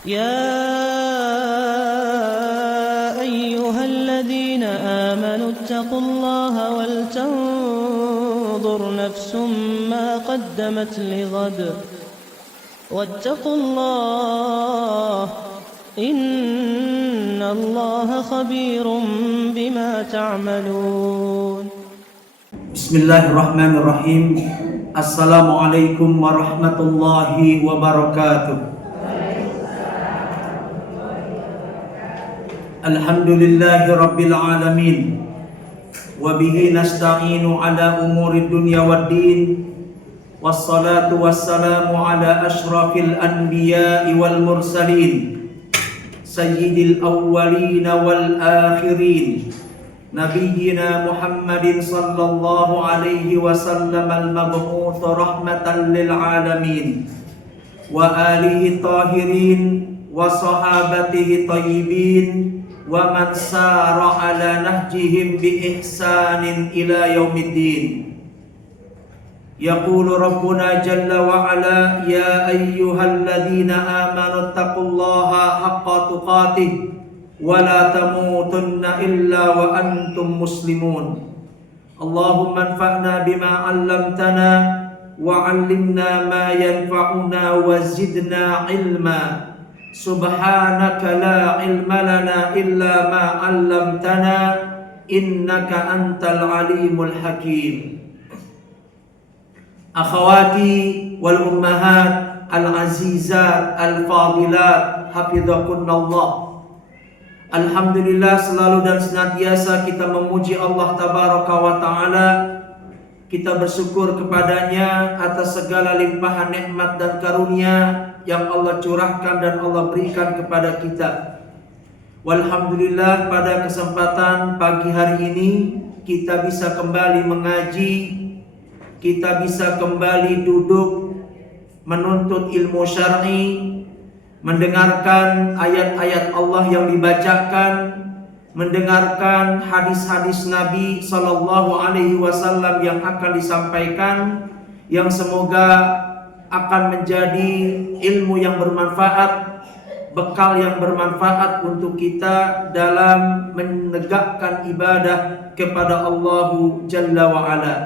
يا أيها الذين آمنوا اتقوا الله ولتنظر نفس ما قدمت لغد واتقوا الله إن الله خبير بما تعملون. بسم الله الرحمن الرحيم. السلام عليكم ورحمة الله وبركاته. الحمد لله رب العالمين وبه نستعين على أمور الدنيا والدين والصلاة والسلام على أشرف الأنبياء والمرسلين سيد الأولين والآخرين نبينا محمد صلى الله عليه وسلم المبعوث رحمة للعالمين وآله الطاهرين وصحابته الطيبين ومن سار على نهجهم بإحسان إلى يوم الدين. يقول ربنا جل وعلا: يا أيها الذين آمنوا اتقوا الله حق تقاته ولا تموتن إلا وأنتم مسلمون. اللهم انفعنا بما علمتنا وعلمنا ما ينفعنا وزدنا علما. سبحانك لا علم لنا إلا ما علمتنا إنك أنت العليم الحكيم. أخواتي والأمهات العزيزات الفاضلات حفظكن الله. Alhamdulillah, selalu dan senantiasa kita memuji Allah Tabaraka wa Ta'ala. Kita bersyukur kepadanya atas segala limpahan nikmat dan karunia yang Allah curahkan dan Allah berikan kepada kita. Walhamdulillah, pada kesempatan pagi hari ini kita bisa kembali mengaji, kita bisa kembali duduk menuntut ilmu syar'i, mendengarkan ayat-ayat Allah yang dibacakan, mendengarkan hadis-hadis Nabi Sallallahu Alaihi Wasallam yang akan disampaikan, yang semoga akan menjadi ilmu yang bermanfaat, bekal yang bermanfaat untuk kita dalam menegakkan ibadah kepada Allah Jalla wa Ala.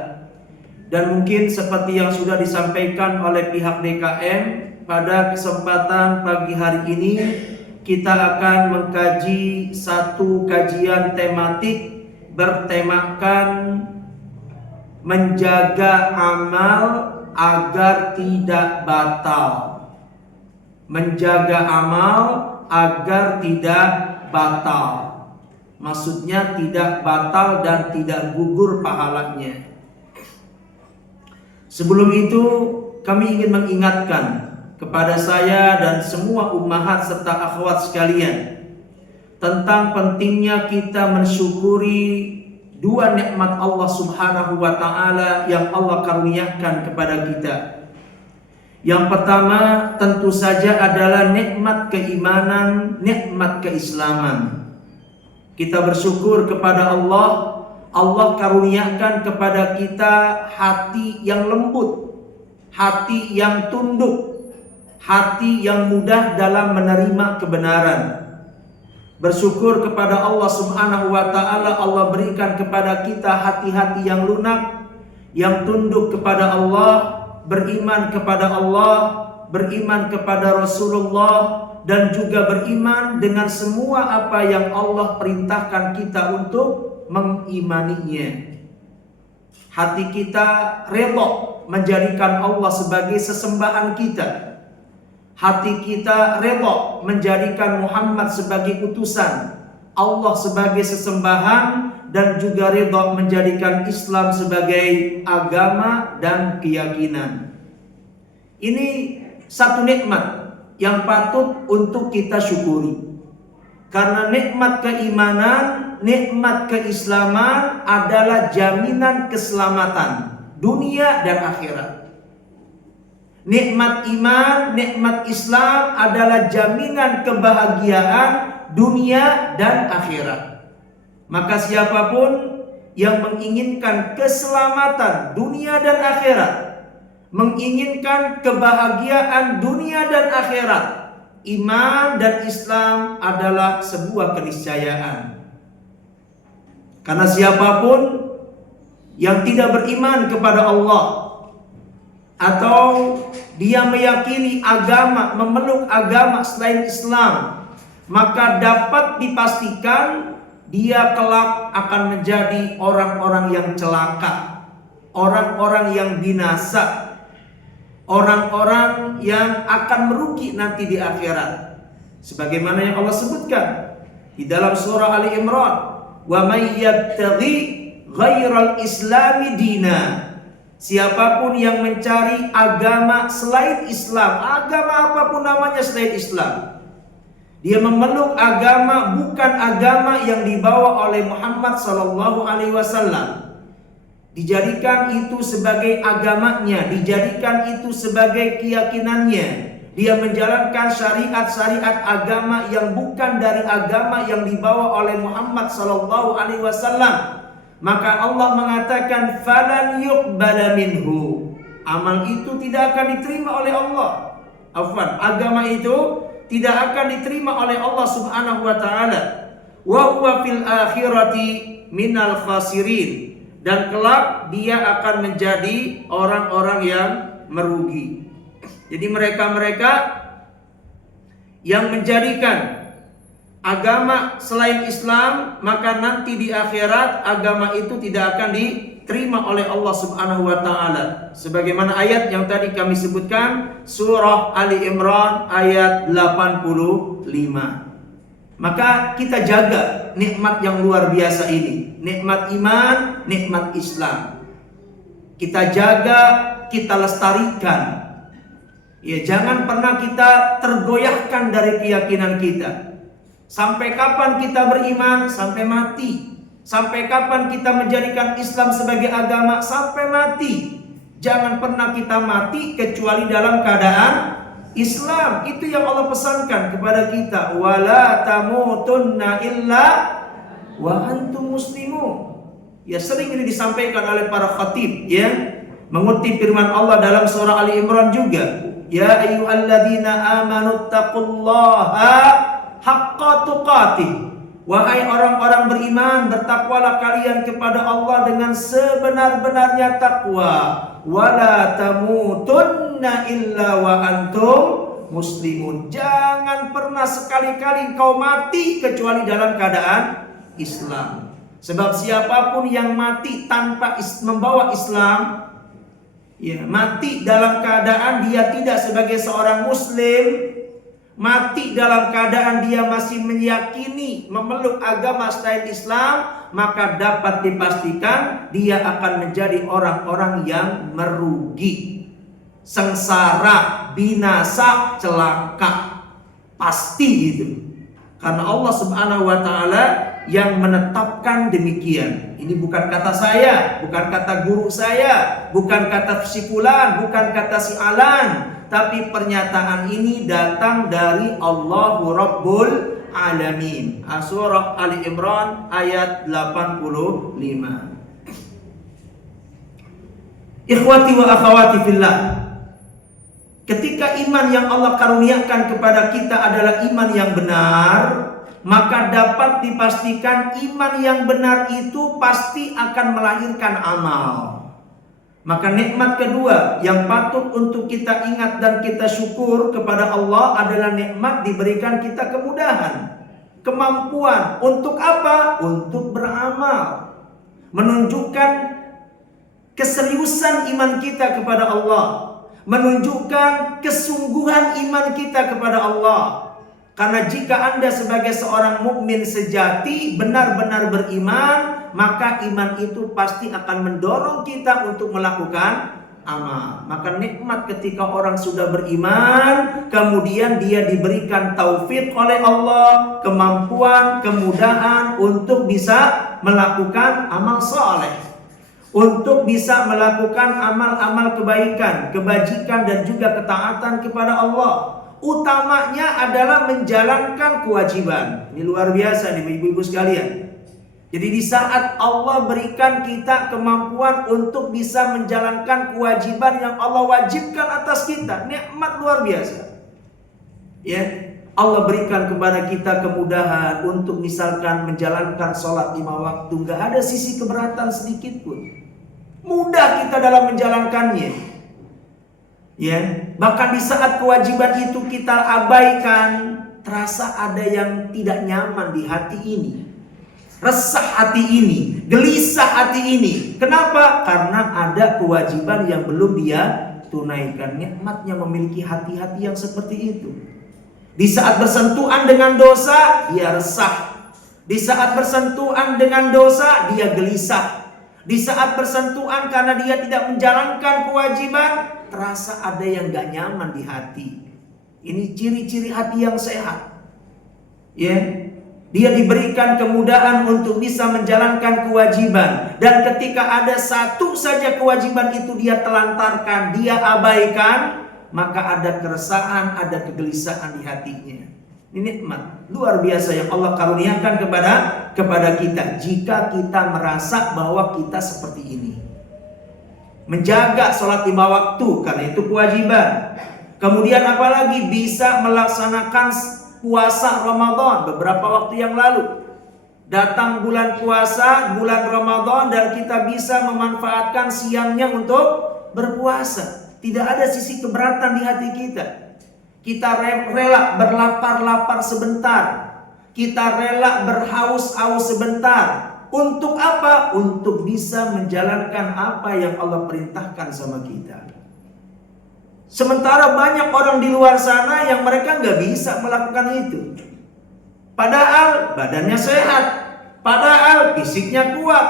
Dan mungkin seperti yang sudah disampaikan oleh pihak DKM, pada kesempatan pagi hari ini kita akan mengkaji satu kajian tematik bertemakan menjaga amal agar tidak batal. Menjaga amal agar tidak batal. Maksudnya tidak batal dan tidak gugur pahalanya. Sebelum itu kami ingin mengingatkan kepada saya dan semua ummahat serta akhwat sekalian tentang pentingnya kita mensyukuri dua nikmat Allah Subhanahu wa Ta'ala yang Allah karuniakan kepada kita. Yang pertama tentu saja adalah nikmat keimanan, nikmat keislaman. Kita bersyukur kepada Allah. Allah karuniakan kepada kita hati yang lembut, hati yang tunduk, hati yang mudah dalam menerima kebenaran. Bersyukur kepada Allah Subhanahu wa Ta'ala, Allah berikan kepada kita hati-hati yang lunak, yang tunduk kepada Allah, beriman kepada Allah, beriman kepada Rasulullah, dan juga beriman dengan semua apa yang Allah perintahkan kita untuk mengimaninya. Hati kita redha menjadikan Allah sebagai sesembahan kita. Hati kita redha menjadikan Muhammad sebagai utusan, Allah sebagai sesembahan, dan juga redha menjadikan Islam sebagai agama dan keyakinan. Ini satu nikmat yang patut untuk kita syukuri. Karena nikmat keimanan, nikmat keislaman adalah jaminan keselamatan dunia dan akhirat. Nikmat iman, nikmat Islam adalah jaminan kebahagiaan dunia dan akhirat. Maka siapapun yang menginginkan keselamatan dunia dan akhirat, menginginkan kebahagiaan dunia dan akhirat, iman dan Islam adalah sebuah keniscayaan. Karena siapapun yang tidak beriman kepada Allah atau dia meyakini agama, memeluk agama selain Islam, maka dapat dipastikan dia kelak akan menjadi orang-orang yang celaka, orang-orang yang binasa, orang-orang yang akan merugi nanti di akhirat. Sebagaimana yang Allah sebutkan di dalam surah Ali Imran, "Wa may yabtaghi ghairal islami dina." Siapapun yang mencari agama selain Islam, agama apapun namanya selain Islam, dia memeluk agama bukan agama yang dibawa oleh Muhammad sallallahu alaihi wasallam, dijadikan itu sebagai agamanya, dijadikan itu sebagai keyakinannya, dia menjalankan syariat-syariat agama yang bukan dari agama yang dibawa oleh Muhammad sallallahu alaihi wasallam, maka Allah mengatakan falan yuqbala minhu. Amal itu tidak akan diterima oleh Allah. Agama itu tidak akan diterima oleh Allah Subhanahu wa taala. Wa huwa fil akhirati minal khasirin. Dan kelak dia akan menjadi orang-orang yang merugi. Jadi mereka-mereka yang menjadikan agama selain Islam, maka nanti di akhirat agama itu tidak akan diterima oleh Allah Subhanahu wa taala. Sebagaimana ayat yang tadi kami sebutkan, surah Ali Imran ayat 85. Maka kita jaga nikmat yang luar biasa ini, nikmat iman, nikmat Islam. Kita jaga, kita lestarikan. Ya, jangan pernah kita tergoyahkan dari keyakinan kita. Sampai kapan kita beriman? Sampai mati. Sampai kapan kita menjadikan Islam sebagai agama? Sampai mati. Jangan pernah kita mati kecuali dalam keadaan Islam. Itu yang Allah pesankan kepada kita. Wala tamutunna illa wa antum muslimun. Ya, sering ini disampaikan oleh para khatib, ya, mengutip firman Allah dalam surah Ali Imran juga. Ya ayyuhalladzina amanu taqullaha haqqa tuqatih. Wahai orang-orang beriman, bertakwalah kalian kepada Allah dengan sebenar-benarnya takwa. Wala tamutunna illa wa antum muslimun. Jangan pernah sekali-kali engkau mati kecuali dalam keadaan Islam. Sebab siapapun yang mati tanpa membawa Islam, ya, mati dalam keadaan dia tidak sebagai seorang muslim, mati dalam keadaan dia masih meyakini memeluk agama selain Islam, maka dapat dipastikan dia akan menjadi orang-orang yang merugi, sengsara, binasa, celaka. Pasti itu. Karena Allah Subhanahu wa taala yang menetapkan demikian. Ini bukan kata saya, bukan kata guru saya, bukan kata si fulan, bukan kata si alan, tapi pernyataan ini datang dari Allahu Rabbul Alamin. Surah Ali Imran ayat 85. Ikhwati wa akhwati fillah, ketika iman yang Allah karuniakan kepada kita adalah iman yang benar, maka dapat dipastikan iman yang benar itu pasti akan melahirkan amal. Maka nikmat kedua yang patut untuk kita ingat dan kita syukur kepada Allah adalah nikmat diberikan kita kemudahan, kemampuan. Untuk apa? Untuk beramal. Menunjukkan keseriusan iman kita kepada Allah, menunjukkan kesungguhan iman kita kepada Allah. Karena jika Anda sebagai seorang mukmin sejati benar-benar beriman, maka iman itu pasti akan mendorong kita untuk melakukan amal. Maka nikmat ketika orang sudah beriman, kemudian dia diberikan taufik oleh Allah, kemampuan, kemudahan untuk bisa melakukan amal saleh, untuk bisa melakukan amal-amal kebaikan, kebajikan dan juga ketaatan kepada Allah. Utamanya adalah menjalankan kewajiban. Ini luar biasa nih ibu-ibu sekalian. Jadi di saat Allah berikan kita kemampuan untuk bisa menjalankan kewajiban yang Allah wajibkan atas kita, nikmat luar biasa. Ya, Allah berikan kepada kita kemudahan untuk misalkan menjalankan sholat 5 waktu, nggak ada sisi keberatan sedikit pun. Mudah kita dalam menjalankannya. Ya, bahkan di saat kewajiban itu kita abaikan, terasa ada yang tidak nyaman di hati ini. Resah hati ini, gelisah hati ini. Kenapa? Karena ada kewajiban yang belum dia tunaikan. Nikmatnya memiliki hati-hati yang seperti itu. Di saat bersentuhan dengan dosa, dia resah. Di saat bersentuhan dengan dosa, dia gelisah. Di saat bersentuhan karena dia tidak menjalankan kewajiban, terasa ada yang gak nyaman di hati. Ini ciri-ciri hati yang sehat. Ya, dia diberikan kemudahan untuk bisa menjalankan kewajiban. Dan ketika ada satu saja kewajiban itu dia telantarkan, dia abaikan, maka ada keresahan, ada kegelisahan di hatinya. Ini nikmat luar biasa yang Allah karuniakan kepada kita jika kita merasa bahwa kita seperti ini. Menjaga sholat 5 waktu karena itu kewajiban. Kemudian apalagi bisa melaksanakan puasa Ramadan. Beberapa waktu yang lalu datang bulan puasa, bulan Ramadan, dan kita bisa memanfaatkan siangnya untuk berpuasa. Tidak ada sisi keberatan di hati kita. Kita rela berlapar-lapar sebentar. Kita rela berhaus-haus sebentar. Untuk apa? Untuk bisa menjalankan apa yang Allah perintahkan sama kita. Sementara banyak orang di luar sana yang mereka nggak bisa melakukan itu. Padahal badannya sehat. Padahal fisiknya kuat.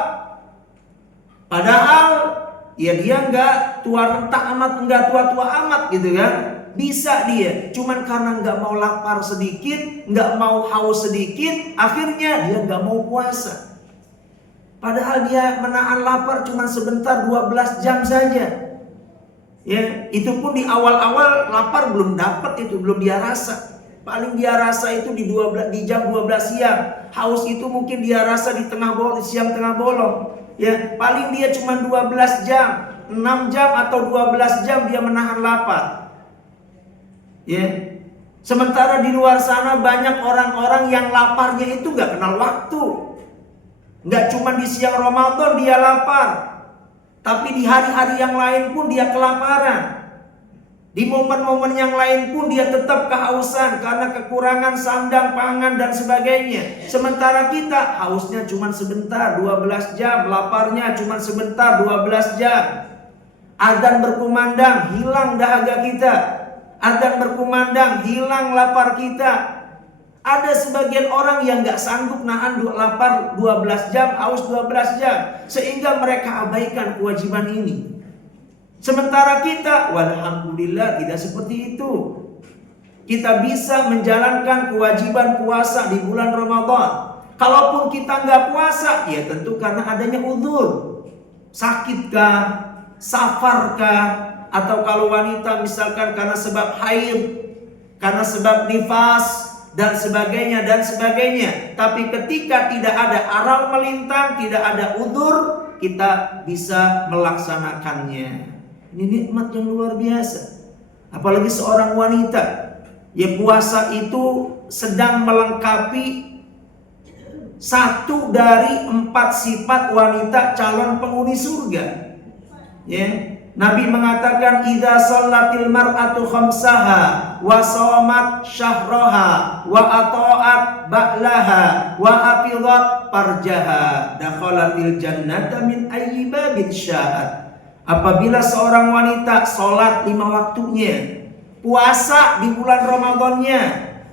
Padahal ya dia nggak tua renta amat, nggak tua-tua amat gitu kan. Bisa dia, cuman karena nggak mau lapar sedikit, nggak mau haus sedikit, akhirnya dia nggak mau puasa. Padahal dia menahan lapar cuma sebentar, 12 jam saja. Ya, itu pun di awal-awal lapar belum dapat itu, belum dia rasa. Paling dia rasa itu di jam 12 siang. Haus itu mungkin dia rasa di siang tengah bolong. Ya, paling dia cuma 12 jam, 6 jam atau 12 jam dia menahan lapar. Ya. Sementara di luar sana banyak orang-orang yang laparnya itu gak kenal waktu. Gak cuma di siang Ramadan dia lapar, tapi di hari-hari yang lain pun dia kelaparan. Di momen-momen yang lain pun dia tetap kehausan karena kekurangan sandang, pangan dan sebagainya. Sementara kita hausnya cuma sebentar, 12 jam, laparnya cuma sebentar, 12 jam. Adzan berkumandang, hilang dahaga kita. Adzan berkumandang, hilang lapar kita. Ada sebagian orang yang gak sanggup nahan lapar 12 jam, haus 12 jam. Sehingga mereka abaikan kewajiban ini. Sementara kita, walhamdulillah tidak seperti itu. Kita bisa menjalankan kewajiban puasa di bulan Ramadan. Kalaupun kita nggak puasa, ya tentu karena adanya uzur. Sakitkah? Safarkah? Atau kalau wanita misalkan karena sebab haid, karena sebab nifas, dan sebagainya, dan sebagainya. Tapi ketika tidak ada aral melintang, tidak ada uzur, kita bisa melaksanakannya. Ini nikmat yang luar biasa. Apalagi seorang wanita, ya puasa itu sedang melengkapi satu dari 4 sifat wanita calon penghuni surga. Ya, Nabi mengatakan idza shallatil mar'atu khamsaha wa shamat syahraha wa ata'at ba'laha wa hafizat farjaha dakhalatil jannata min ayyi babin sya'at. Apabila seorang wanita sholat 5 waktunya, puasa di bulan Ramadannya,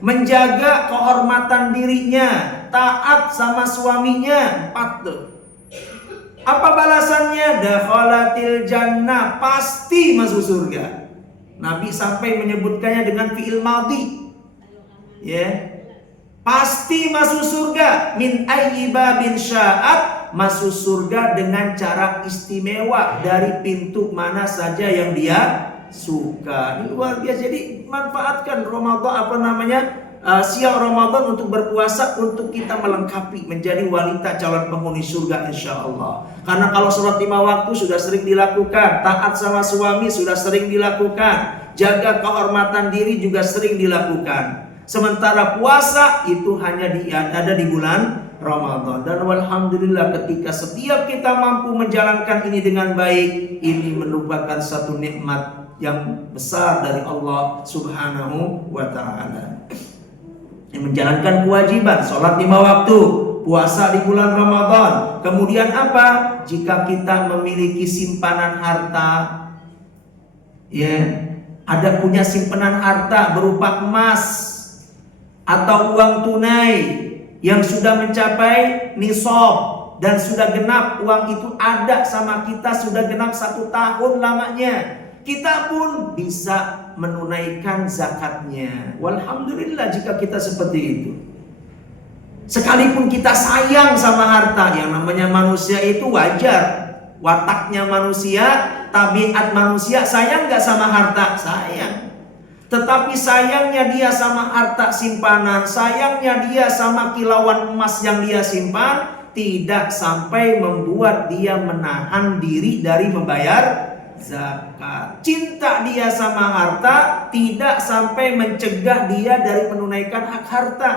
menjaga kehormatan dirinya, taat sama suaminya, 4 tuh. Apa balasannya? Dakhalatil jannah, pasti masuk surga. Nabi sampai menyebutkannya dengan fi'il madhi. Ya. Pasti masuk surga. Min ayyi babin sya'at, masuk surga dengan cara istimewa dari pintu mana saja yang dia suka. Ini luar biasa. Jadi manfaatkan Ramadan siang Ramadan untuk berpuasa, untuk kita melengkapi menjadi wanita calon penghuni surga insya Allah. Karena kalau sholat 5 waktu sudah sering dilakukan, taat sama suami sudah sering dilakukan, jaga kehormatan diri juga sering dilakukan. Sementara puasa itu hanya ada di bulan Ramadan. Dan alhamdulillah ketika setiap kita mampu menjalankan ini dengan baik, ini merupakan satu nikmat yang besar dari Allah Subhanahu wa taala. Menjalankan kewajiban sholat 5 waktu, puasa di bulan Ramadan. Kemudian apa? Jika kita memiliki simpanan harta, ya, ada punya simpanan harta berupa emas atau uang tunai yang sudah mencapai nisab dan sudah genap, uang itu ada sama kita sudah genap 1 tahun lamanya, kita pun bisa menunaikan zakatnya. Walhamdulillah jika kita seperti itu. Sekalipun kita sayang sama harta, yang namanya manusia itu wajar, wataknya manusia, tabiat manusia, sayang gak sama harta? Sayang. Tetapi sayangnya dia sama harta simpanan, sayangnya dia sama kilauan emas yang dia simpan, tidak sampai membuat dia menahan diri dari membayar zakat. Cinta dia sama harta tidak sampai mencegah dia dari menunaikan hak harta.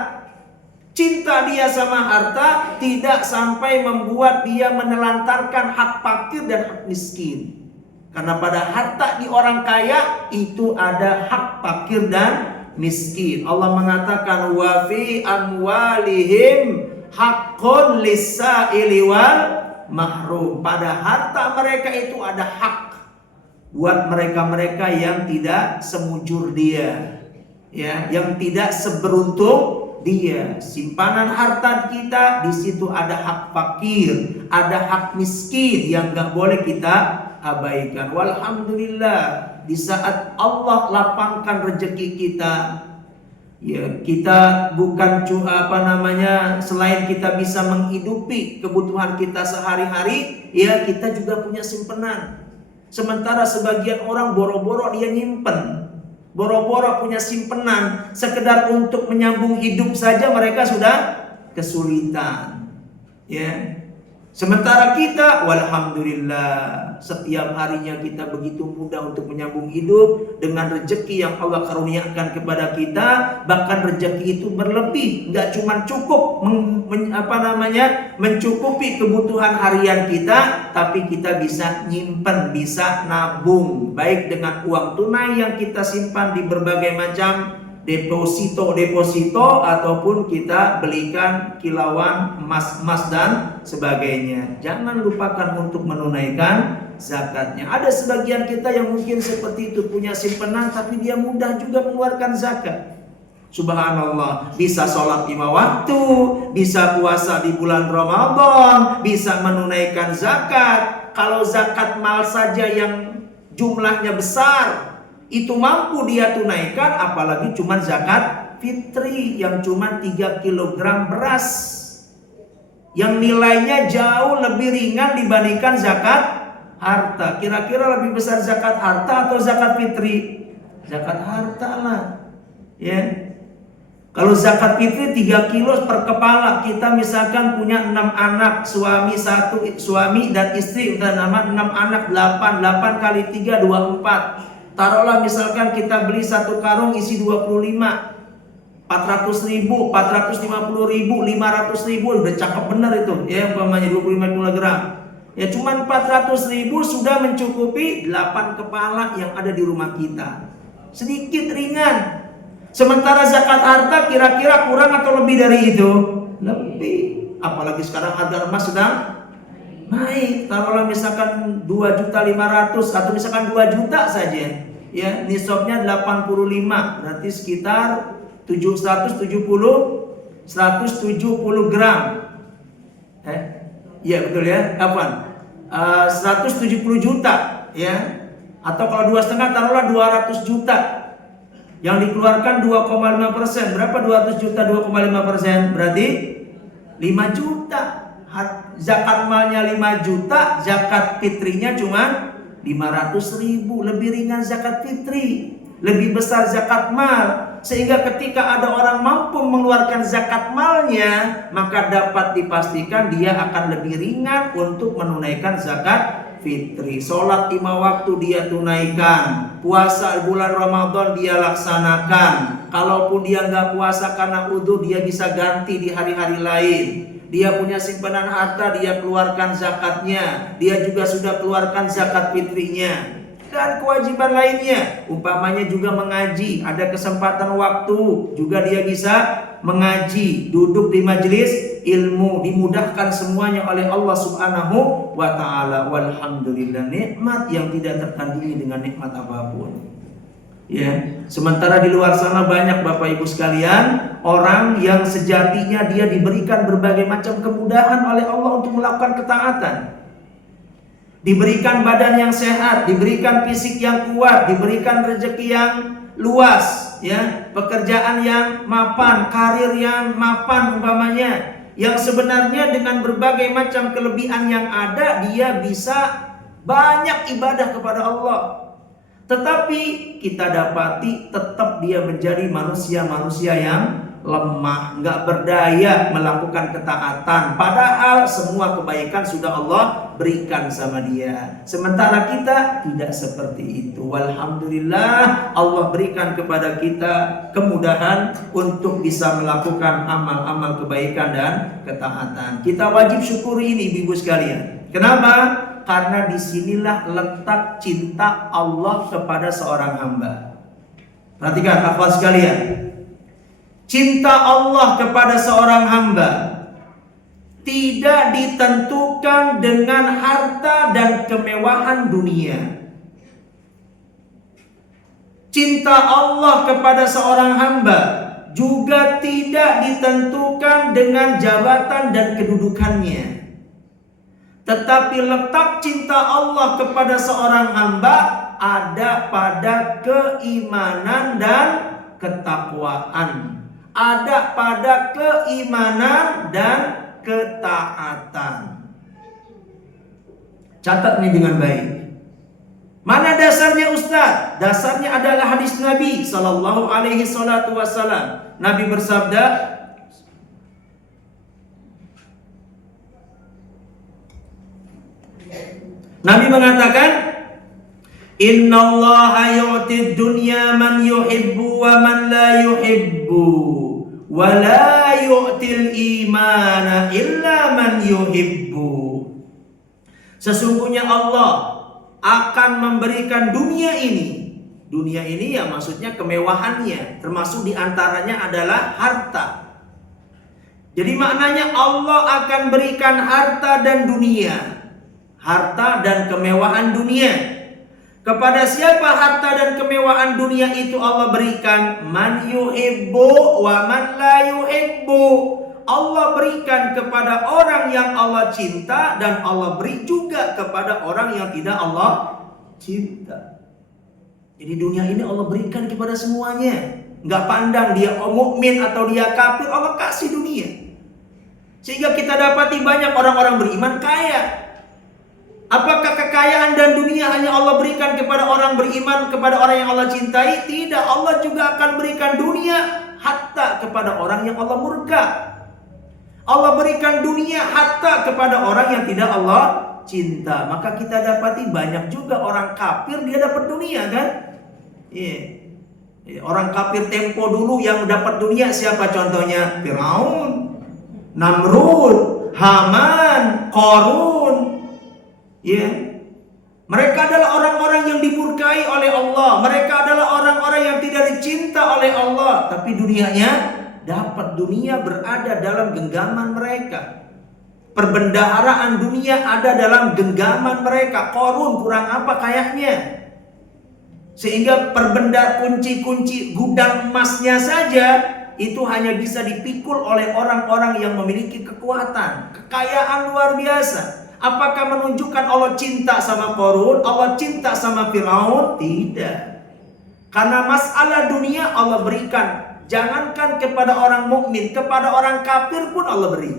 Cinta dia sama harta tidak sampai membuat dia menelantarkan hak fakir dan hak miskin. Karena pada harta di orang kaya itu ada hak fakir dan miskin. Allah mengatakan wa fi amwalihim haqqun lis-sa'ili wal mahrum. Pada harta mereka itu ada hak buat mereka-mereka yang tidak semujur dia, ya, yang tidak seberuntung dia. Simpanan harta kita di situ ada hak fakir, ada hak miskin yang gak boleh kita abaikan. Walhamdulillah di saat Allah lapangkan rezeki kita, ya, kita bukan selain kita bisa menghidupi kebutuhan kita sehari-hari, ya, kita juga punya simpanan. Sementara sebagian orang boro-boro dia nyimpen, boro-boro punya simpanan, sekedar untuk menyambung hidup saja mereka sudah kesulitan, ya. Sementara kita, walhamdulillah, setiap harinya kita begitu mudah untuk menyambung hidup dengan rezeki yang Allah karuniakan kepada kita. Bahkan rezeki itu berlebih, nggak cuma cukup mencukupi kebutuhan harian kita, tapi kita bisa nyimpen, bisa nabung, baik dengan uang tunai yang kita simpan di berbagai macam deposito ataupun kita belikan kilauan emas dan sebagainya. Jangan lupakan untuk menunaikan zakatnya. Ada sebagian kita yang mungkin seperti itu, punya simpanan tapi dia mudah juga mengeluarkan zakat. Subhanallah, bisa sholat 5 waktu, bisa puasa di bulan Ramadan, bisa menunaikan zakat. Kalau zakat mal saja yang jumlahnya besar itu mampu dia tunaikan, apalagi cuma zakat fitri yang cuma 3 kg beras yang nilainya jauh lebih ringan dibandingkan zakat harta. Kira-kira lebih besar zakat harta atau zakat fitri? Zakat harta lah, ya. Kalau zakat fitri 3 kilo per kepala, kita misalkan punya 6 anak, suami dan istri, dan 6 anak, 8 kali 3 24. Taruhlah misalkan kita beli 1 karung isi 25, 400.000, 450.000, 500.000, udah cakep bener itu, ya, umpamanya 25 kg. Ya cuman 400.000 sudah mencukupi 8 kepala yang ada di rumah kita. Sedikit ringan. Sementara zakat harta kira-kira kurang atau lebih dari itu? Lebih. Apalagi sekarang harga emas sedang naik. Taruhlah misalkan 2.500.000 atau misalkan 2 juta saja, ya, nisabnya 85, berarti sekitar 170 gram. Iya betul ya, kapan? 170 juta, ya. Atau kalau 2,5 taruhlah 200 juta. Yang dikeluarkan 2,5%. Berapa 200 juta 2,5%? Berarti 5 juta. Zakat malnya 5 juta, zakat fitrinya cuma 500.000. Lebih ringan zakat fitri, lebih besar zakat mal. Sehingga ketika ada orang mampu mengeluarkan zakat malnya, maka dapat dipastikan dia akan lebih ringan untuk menunaikan zakat fitri. Sholat 5 waktu dia tunaikan. Puasa bulan Ramadan dia laksanakan. Kalaupun dia nggak puasa karena udzur, dia bisa ganti di hari-hari lain. Dia punya simpanan harta, dia keluarkan zakatnya. Dia juga sudah keluarkan zakat fitrinya. Dan kewajiban lainnya, umpamanya juga mengaji, ada kesempatan waktu, juga dia bisa mengaji, duduk di majelis ilmu, dimudahkan semuanya oleh Allah Subhanahu wa ta'ala. Walhamdulillah, nikmat yang tidak tertandingi dengan nikmat apapun. Ya, sementara di luar sana banyak Bapak Ibu sekalian, orang yang sejatinya dia diberikan berbagai macam kemudahan oleh Allah untuk melakukan ketaatan. Diberikan badan yang sehat, diberikan fisik yang kuat, diberikan rezeki yang luas, ya, pekerjaan yang mapan, karir yang mapan umpamanya, yang sebenarnya dengan berbagai macam kelebihan yang ada, dia bisa banyak ibadah kepada Allah. Tetapi kita dapati tetap dia menjadi manusia-manusia yang lemah, nggak berdaya melakukan ketaatan. Padahal semua kebaikan sudah Allah berikan sama dia. Sementara kita tidak seperti itu. Walhamdulillah, Allah berikan kepada kita kemudahan untuk bisa melakukan amal-amal kebaikan dan ketaatan. Kita wajib syukuri ini, Ibu sekalian. Kenapa? Karena disinilah letak cinta Allah kepada seorang hamba. Perhatikan akhwat sekalian, cinta Allah kepada seorang hamba tidak ditentukan dengan harta dan kemewahan dunia. Cinta Allah kepada seorang hamba juga tidak ditentukan dengan jabatan dan kedudukannya. Tetapi letak cinta Allah kepada seorang hamba ada pada keimanan dan ketakwaan. Ada pada keimanan dan ketaatan. Catat ini dengan baik. Mana dasarnya Ustaz? Dasarnya adalah hadis Nabi Sallallahu Alaihi Wasallam. Nabi bersabda, Nabi mengatakan, Innallaha yu'tid dunya man yuhibbu wa man la yuhibbu wa la yu'til imana illa man yuhibbu. Sesungguhnya Allah akan memberikan dunia ini. Dunia ini ya maksudnya kemewahannya, termasuk diantaranya adalah harta. Jadi maknanya Allah akan berikan harta dan dunia. Harta dan kemewahan dunia. Kepada siapa harta dan kemewahan dunia itu Allah berikan? Man yuhibbu wa man la yuhibbu. Allah berikan kepada orang yang Allah cinta, dan Allah beri juga kepada orang yang tidak Allah cinta. Jadi dunia ini Allah berikan kepada semuanya. Nggak pandang dia mukmin atau dia kafir, Allah kasih dunia. Sehingga kita dapati banyak orang-orang beriman kaya. Apakah kekayaan dan dunia hanya Allah berikan kepada orang beriman, kepada orang yang Allah cintai? Tidak, Allah juga akan berikan dunia hatta kepada orang yang Allah murka. Allah berikan dunia hatta kepada orang yang tidak Allah cinta. Maka kita dapati banyak juga orang kafir dia dapat dunia, kan? Orang kafir tempo dulu yang dapat dunia siapa contohnya? Firaun, Namrud, Haman, Qarun. Mereka adalah orang-orang yang dimurkai oleh Allah. Mereka adalah orang-orang yang tidak dicinta oleh Allah. Tapi dunianya dapat, dunia berada dalam genggaman mereka. Perbendaharaan dunia ada dalam genggaman mereka. Qarun kurang apa kayaknya, sehingga kunci-kunci gudang emasnya saja itu hanya bisa dipikul oleh orang-orang yang memiliki kekuatan, kekayaan luar biasa. Apakah menunjukkan Allah cinta sama Qarun, Allah cinta sama Firaun? Tidak. Karena masalah dunia Allah berikan. Jangankan kepada orang mukmin, kepada orang kafir pun Allah beri.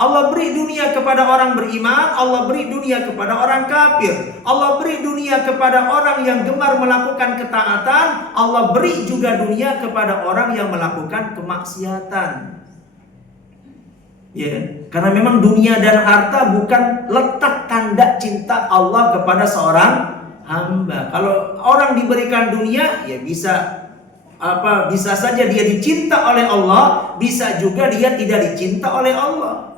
Allah beri dunia kepada orang beriman, Allah beri dunia kepada orang kafir. Allah beri dunia kepada orang yang gemar melakukan ketaatan, Allah beri juga dunia kepada orang yang melakukan kemaksiatan. Ya, karena memang dunia dan harta bukan letak tanda cinta Allah kepada seorang hamba. Kalau orang diberikan dunia, ya bisa saja dia dicinta oleh Allah, bisa juga dia tidak dicinta oleh Allah.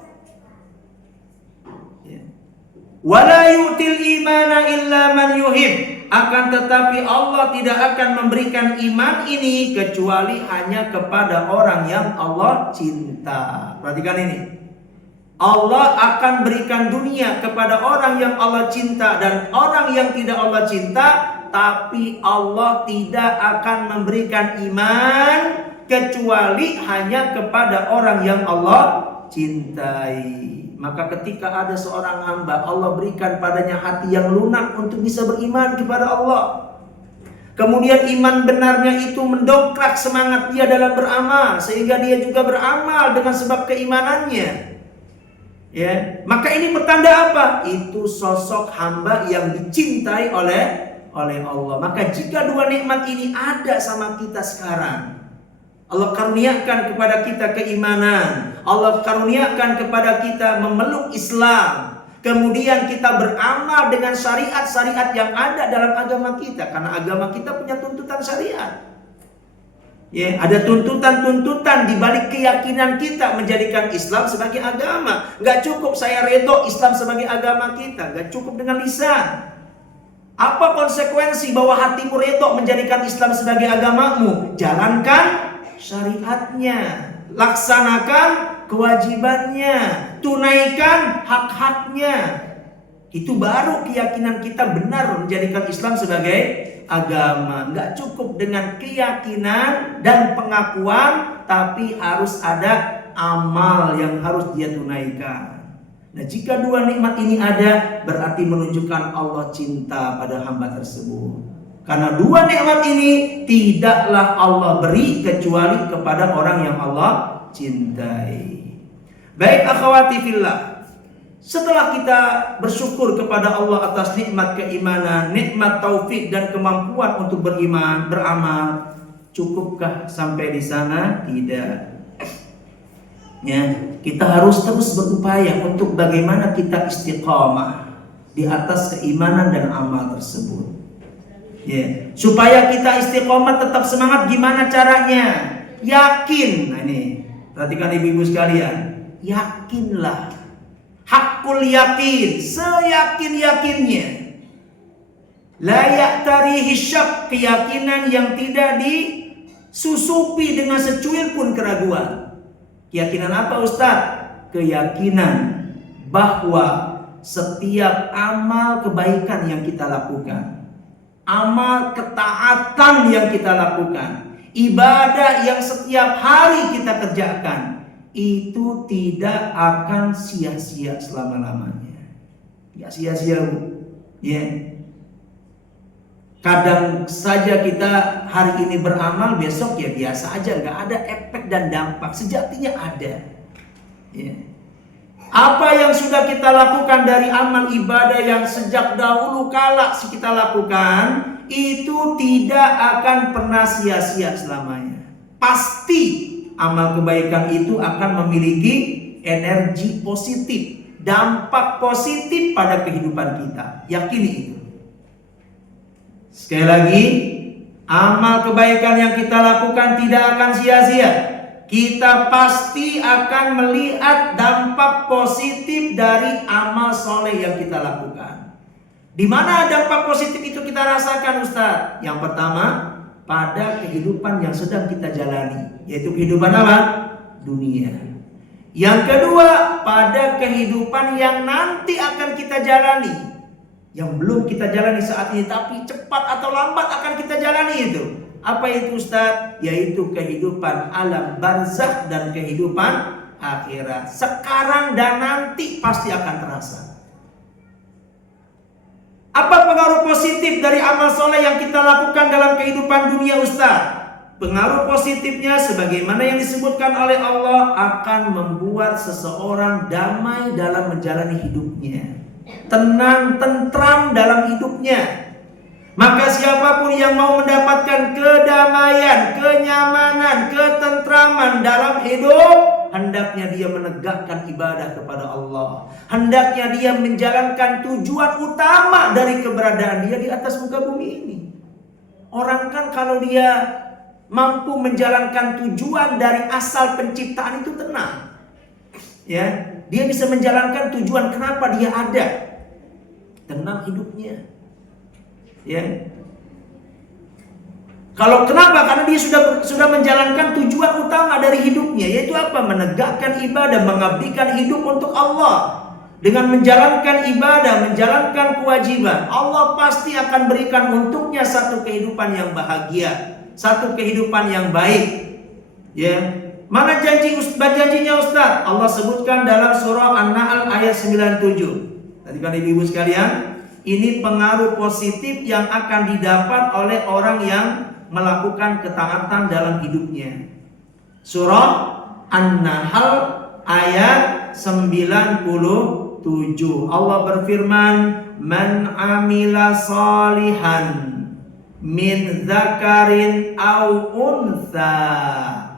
Ya. Wala yu'til imana illa man yuhib. Akan tetapi Allah tidak akan memberikan iman ini kecuali hanya kepada orang yang Allah cinta. Perhatikan ini. Allah akan berikan dunia kepada orang yang Allah cinta dan orang yang tidak Allah cinta, tapi Allah tidak akan memberikan iman kecuali hanya kepada orang yang Allah cintai. Maka ketika ada seorang hamba, Allah berikan padanya hati yang lunak untuk bisa beriman kepada Allah. Kemudian iman benarnya itu mendongkrak semangat dia dalam beramal, sehingga dia juga beramal dengan sebab keimanannya. Ya, maka ini pertanda apa? Itu sosok hamba yang dicintai oleh Allah. Maka jika dua nikmat ini ada sama kita sekarang, Allah karuniakan kepada kita keimanan, Allah karuniakan kepada kita memeluk Islam, kemudian kita beramal dengan syariat-syariat yang ada dalam agama kita, karena agama kita punya tuntutan syariat. Ya, ada tuntutan-tuntutan di balik keyakinan kita menjadikan Islam sebagai agama. Gak cukup saya redho Islam sebagai agama kita, gak cukup dengan lisan. Apa konsekuensi bahwa hatimu redho menjadikan Islam sebagai agamamu? Jalankan syariatnya, laksanakan kewajibannya, tunaikan hak-haknya. Itu baru keyakinan kita benar menjadikan Islam sebagai agama. Nggak cukup dengan keyakinan dan pengakuan, tapi harus ada amal yang harus dia tunaikan. Nah, jika dua nikmat ini ada, berarti menunjukkan Allah cinta pada hamba tersebut. Karena dua nikmat ini tidaklah Allah beri kecuali kepada orang yang Allah cintai. Baik akhwati fillah, setelah kita bersyukur kepada Allah atas nikmat keimanan, nikmat taufik dan kemampuan untuk beriman, beramal, cukupkah sampai di sana? Tidak. Ya, kita harus terus berupaya untuk bagaimana kita istiqamah di atas keimanan dan amal tersebut. Ya, supaya kita istiqomah tetap semangat, gimana caranya? Yakin. Nah ini, perhatikan ibu-ibu sekalian, yakinlah. Hakul yakin, seyakin-yakinnya. La ya'tarihi syak, keyakinan yang tidak disusupi dengan secuil pun keraguan. Keyakinan apa Ustaz? Keyakinan bahwa setiap amal kebaikan yang kita lakukan, amal ketaatan yang kita lakukan, ibadah yang setiap hari kita kerjakan, itu tidak akan sia-sia selama-lamanya. Tidak sia-sia, Bu. Ya. Kadang saja kita hari ini beramal, besok ya biasa aja, nggak ada efek dan dampak. Sejatinya ada. Ya. Apa yang sudah kita lakukan dari amal ibadah yang sejak dahulu kala kita lakukan, itu tidak akan pernah sia-sia selamanya. Pasti amal kebaikan itu akan memiliki energi positif, dampak positif pada kehidupan kita. Yakini itu. Sekali lagi, amal kebaikan yang kita lakukan tidak akan sia-sia. Kita pasti akan melihat dampak positif dari amal soleh yang kita lakukan. Di mana dampak positif itu kita rasakan, Ustaz? Yang pertama, pada kehidupan yang sedang kita jalani, yaitu kehidupan apa? Dunia. Yang kedua, pada kehidupan yang nanti akan kita jalani, yang belum kita jalani saat ini, tapi cepat atau lambat akan kita jalani itu. Apa itu Ustaz? Yaitu kehidupan alam barzakh dan kehidupan akhirat. Sekarang dan nanti pasti akan terasa. Apa pengaruh positif dari amal soleh yang kita lakukan dalam kehidupan dunia Ustaz? Pengaruh positifnya sebagaimana yang disebutkan oleh Allah, akan membuat seseorang damai dalam menjalani hidupnya, tenang, tentram dalam hidupnya. Maka siapapun yang mau mendapatkan kedamaian, kenyamanan, ketentraman dalam hidup, hendaknya dia menegakkan ibadah kepada Allah. Hendaknya dia menjalankan tujuan utama dari keberadaan dia di atas muka bumi ini. Orang kan kalau dia mampu menjalankan tujuan dari asal penciptaan itu tenang. Ya, dia bisa menjalankan tujuan kenapa dia ada. Tenang hidupnya. Ya. Kalau kenapa? Karena dia sudah menjalankan tujuan utama dari hidupnya, yaitu apa? Menegakkan ibadah, mengabdikan hidup untuk Allah. Dengan menjalankan ibadah, menjalankan kewajiban, Allah pasti akan berikan untuknya satu kehidupan yang bahagia, satu kehidupan yang baik. Ya. Mana janjinya Ustaz? Allah sebutkan dalam surah An-Nahl ayat 97. Tadi kan ibu-ibu sekalian, ini pengaruh positif yang akan didapat oleh orang yang melakukan ketaatan dalam hidupnya. Surah An-Nahl ayat 97. Allah berfirman, "Man amila salihan min dzakarin au untha."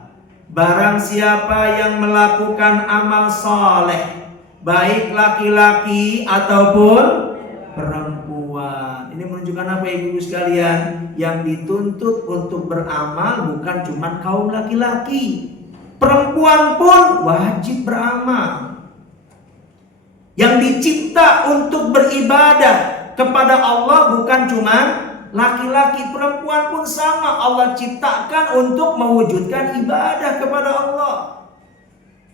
Barang siapa yang melakukan amal saleh, baik laki-laki ataupun perempuan. Ini menunjukkan apa ibu-ibu sekalian? Yang dituntut untuk beramal bukan cuma kaum laki-laki. Perempuan pun wajib beramal. Yang dicipta untuk beribadah kepada Allah bukan cuma laki-laki, perempuan pun sama. Allah ciptakan untuk mewujudkan ibadah kepada Allah.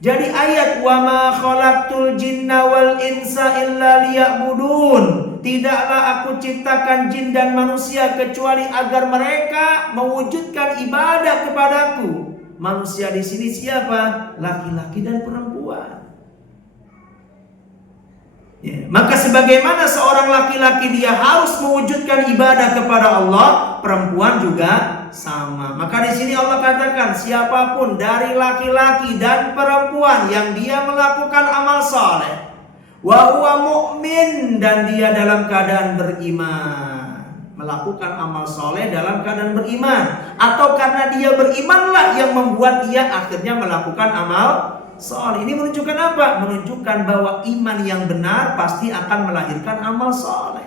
Jadi ayat wa ma khalaqtul jinna wal insa illa liya'budun. Tidaklah aku ciptakan jin dan manusia kecuali agar mereka mewujudkan ibadah kepadaku. Manusia di sini siapa? Laki-laki dan perempuan. Ya, maka sebagaimana seorang laki-laki dia harus mewujudkan ibadah kepada Allah, perempuan juga sama. Maka di sini Allah katakan siapapun dari laki-laki dan perempuan yang dia melakukan amal saleh, wa huwa mu'min, dan dia dalam keadaan beriman, melakukan amal soleh dalam keadaan beriman, atau karena dia berimanlah yang membuat dia akhirnya melakukan amal soleh. Ini menunjukkan apa? Menunjukkan bahwa iman yang benar pasti akan melahirkan amal soleh.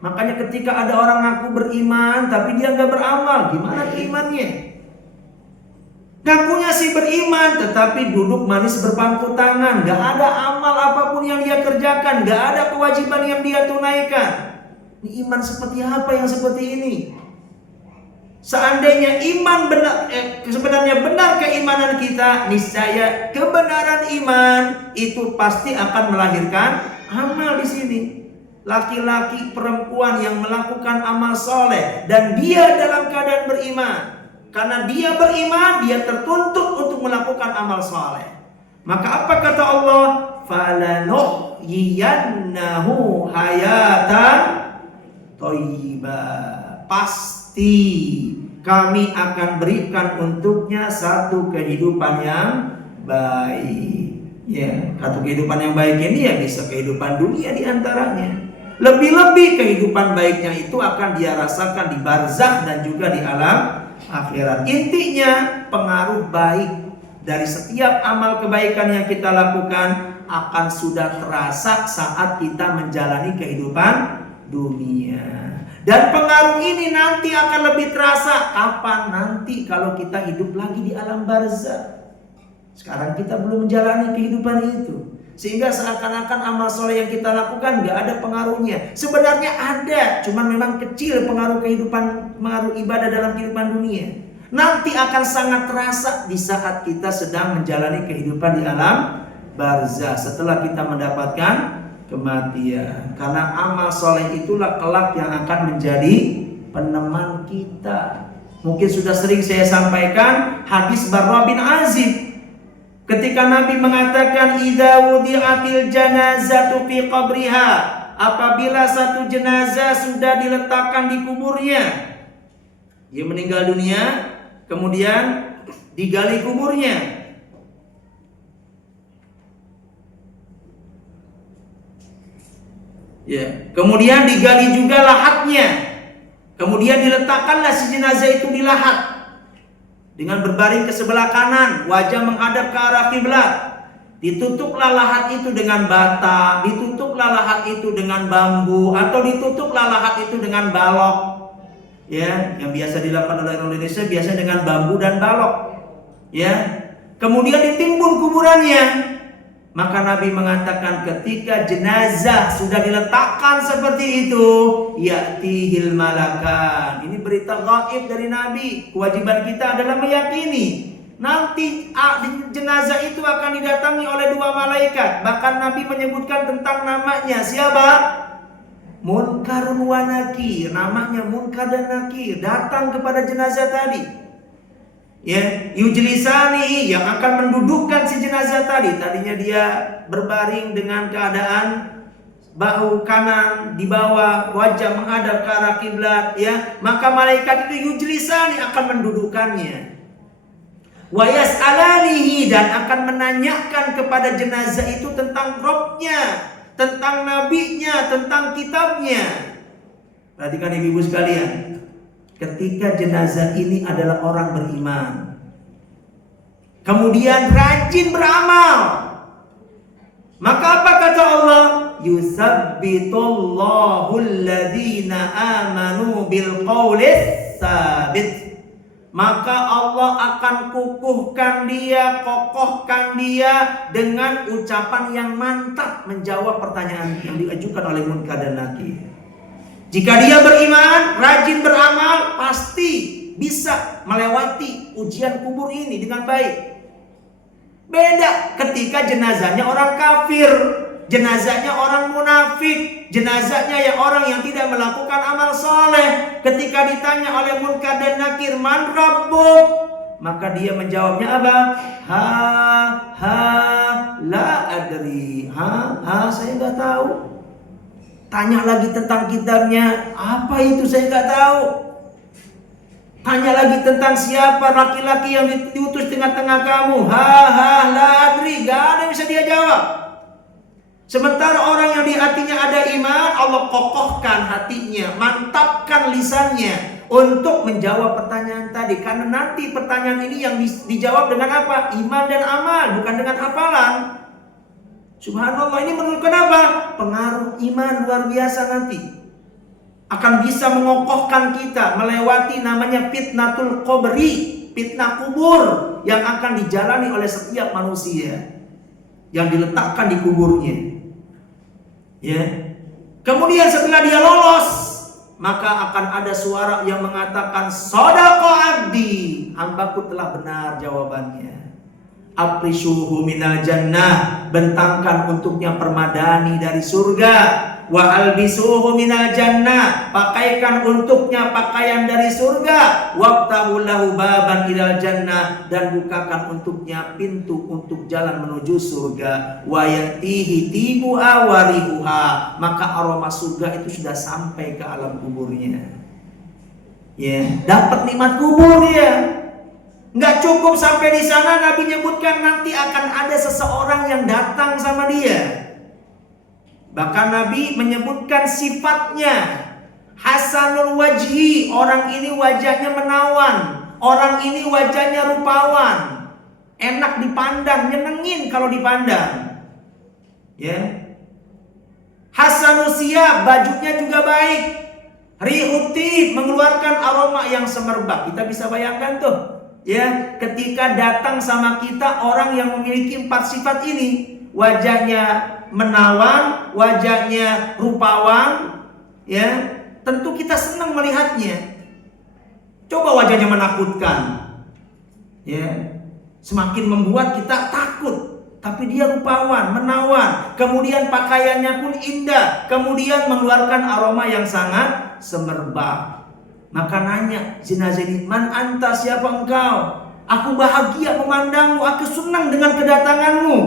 Makanya ketika ada orang ngaku beriman tapi dia nggak beramal, gimana imannya? Ngakunya sih beriman, tetapi duduk manis berpangku tangan, gak ada amal apapun yang dia kerjakan, gak ada kewajiban yang dia tunaikan. Ini iman seperti apa yang seperti ini? Seandainya iman benar, sebenarnya benar keimanan kita, niscaya kebenaran iman itu pasti akan melahirkan amal di sini. Laki-laki, perempuan yang melakukan amal soleh dan dia dalam keadaan beriman. Karena dia beriman, dia tertuntut untuk melakukan amal saleh. Maka apa kata Allah? Falanuhyiyannahu hayatan thayyibah. Pasti kami akan berikan untuknya satu kehidupan yang baik. Ya, satu kehidupan yang baik ini ya bisa kehidupan dunia diantaranya. Lebih-lebih kehidupan baiknya itu akan dia rasakan di barzakh dan juga di alam akhirat. Intinya pengaruh baik dari setiap amal kebaikan yang kita lakukan akan sudah terasa saat kita menjalani kehidupan dunia. Dan pengaruh ini nanti akan lebih terasa kapan? Nanti kalau kita hidup lagi di alam barzakh. Sekarang kita belum menjalani kehidupan itu, sehingga seakan-akan amal soleh yang kita lakukan gak ada pengaruhnya. Sebenarnya ada, cuman memang kecil pengaruh ibadah dalam kehidupan dunia. Nanti akan sangat terasa di saat kita sedang menjalani kehidupan di alam barzakh setelah kita mendapatkan kematian. Karena amal soleh itulah kelak yang akan menjadi peneman kita. Mungkin sudah sering saya sampaikan hadis Barra bin Azib. Ketika Nabi mengatakan idza wudi'atil janazatu fi qabriha, apabila satu jenazah sudah diletakkan di kuburnya, dia meninggal dunia, kemudian digali kuburnya. Ya, kemudian digali juga lahatnya. Kemudian diletakkanlah si jenazah itu di lahat. dengan berbaring ke sebelah kanan, wajah menghadap ke arah kiblat. Ditutuplah lahat itu dengan bata, ditutuplah lahat itu dengan bambu, atau ditutuplah lahat itu dengan balok. Ya, yang biasa dilakukan oleh orang Indonesia biasanya dengan bambu dan balok. Ya. Kemudian ditimbun kuburannya. Maka Nabi mengatakan ketika jenazah sudah diletakkan seperti itu, ya'tihil malakan. Ini berita gaib dari Nabi. Kewajiban kita adalah meyakini nanti jenazah itu akan didatangi oleh 2 malaikat. Bahkan Nabi menyebutkan tentang namanya. Siapa? Munkarun wa nakir. Namanya Munkar dan Nakir. Datang kepada jenazah tadi. Ya, yujlisani, yang akan mendudukkan si jenazah tadi. Tadinya dia berbaring dengan keadaan bahu kanan di bawah, wajah menghadap ke arah kiblat, ya. Maka malaikat itu yujlisani, akan mendudukkannya. Wa yas'alanihi, dan akan menanyakan kepada jenazah itu tentang Rabbnya, tentang nabinya, tentang kitabnya. Perhatikan ibu-ibu sekalian. Ketika jenazah ini adalah orang beriman, kemudian rajin beramal, maka apa kata Allah? Yusabbitullahu alladhina amanu bil qawlis sabit. Maka Allah akan kukuhkan dia, kokohkan dia dengan ucapan yang mantap menjawab pertanyaan yang diajukan oleh Munkar dan Nakir. Jika dia beriman, rajin beramal, pasti bisa melewati ujian kubur ini dengan baik. Beda ketika jenazahnya orang kafir, jenazahnya orang munafik, jenazahnya yang orang yang tidak melakukan amal soleh. Ketika ditanya oleh Munkar dan Nakir, man rabbuk? Maka dia menjawabnya apa? La adri. Saya nggak tahu. Tanya lagi tentang kitabnya, apa itu saya nggak tahu. Tanya lagi tentang siapa laki-laki yang diutus tengah-tengah kamu. La adri, gak ada yang bisa dia jawab. Sementara orang yang di hatinya ada iman, Allah kokohkan hatinya, mantapkan lisannya untuk menjawab pertanyaan tadi. Karena nanti pertanyaan ini yang dijawab dengan apa? Iman dan amal, bukan dengan hafalan. Subhanallah, ini menunjukkan apa? Pengaruh iman luar biasa nanti. Akan bisa mengokohkan kita melewati namanya fitnatul qabri, fitnah kubur yang akan dijalani oleh setiap manusia yang diletakkan di kuburnya. Ya. Kemudian setelah dia lolos, maka akan ada suara yang mengatakan, "Shadaqa abdi, hambaku telah benar jawabannya." Aprisuhu minal jannah, bentangkan untuknya permadani dari surga. Wa albisuhu minal jannah, pakaikan untuknya pakaian dari surga. Waftahu lahu baban ilal jannah, dan bukakan untuknya pintu untuk jalan menuju surga. Wa yatihi tibu awarihuha, maka aroma surga itu sudah sampai ke alam kuburnya. Ya, dapat nikmat kubur ya. Nggak cukup sampai di sana, Nabi nyebutkan nanti akan ada seseorang yang datang sama dia. Bahkan Nabi menyebutkan sifatnya. Hasanul wajhi, orang ini wajahnya menawan, orang ini wajahnya rupawan, enak dipandang, nyenengin kalau dipandang. Ya. Hasanul siyab, bajunya juga baik. Rihuti, mengeluarkan aroma yang semerbak. Kita bisa bayangkan tuh. Ya, ketika datang sama kita orang yang memiliki 4 sifat ini, wajahnya menawan, wajahnya rupawan, ya, tentu kita senang melihatnya. Coba wajahnya menakutkan, ya, semakin membuat kita takut. Tapi dia rupawan, menawan, kemudian pakaiannya pun indah, kemudian mengeluarkan aroma yang sangat semerbak. Maka nanya jenazah ini, man anta, siapa engkau? Aku bahagia memandangmu, aku senang dengan kedatanganmu.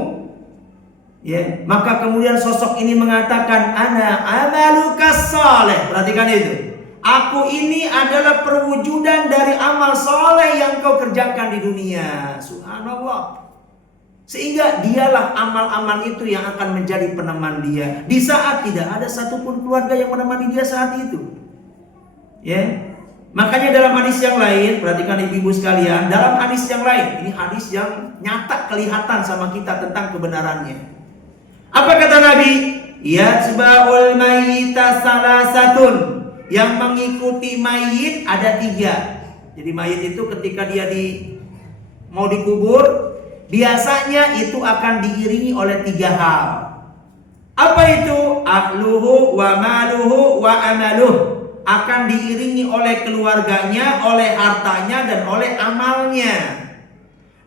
Ya, maka kemudian sosok ini mengatakan, ana amalukas saleh. Perhatikan itu. Aku ini adalah perwujudan dari amal soleh yang kau kerjakan di dunia. Subhanallah. Sehingga dialah amal-amal itu yang akan menjadi peneman dia. Di saat tidak ada satupun keluarga yang menemani dia saat itu. Ya. Makanya dalam hadis yang lain, perhatikan ibu-ibu sekalian, dalam hadis yang lain, ini hadis yang nyata kelihatan sama kita tentang kebenarannya. Apa kata Nabi? Yatba'ul mayyita salasatun. Yang mengikuti mayit ada 3. Jadi mayit itu ketika dia mau dikubur, biasanya itu akan diiringi oleh 3 hal. Apa itu? Ahluhu wa maluhu wa amaluh. Akan diiringi oleh keluarganya, oleh hartanya, dan oleh amalnya.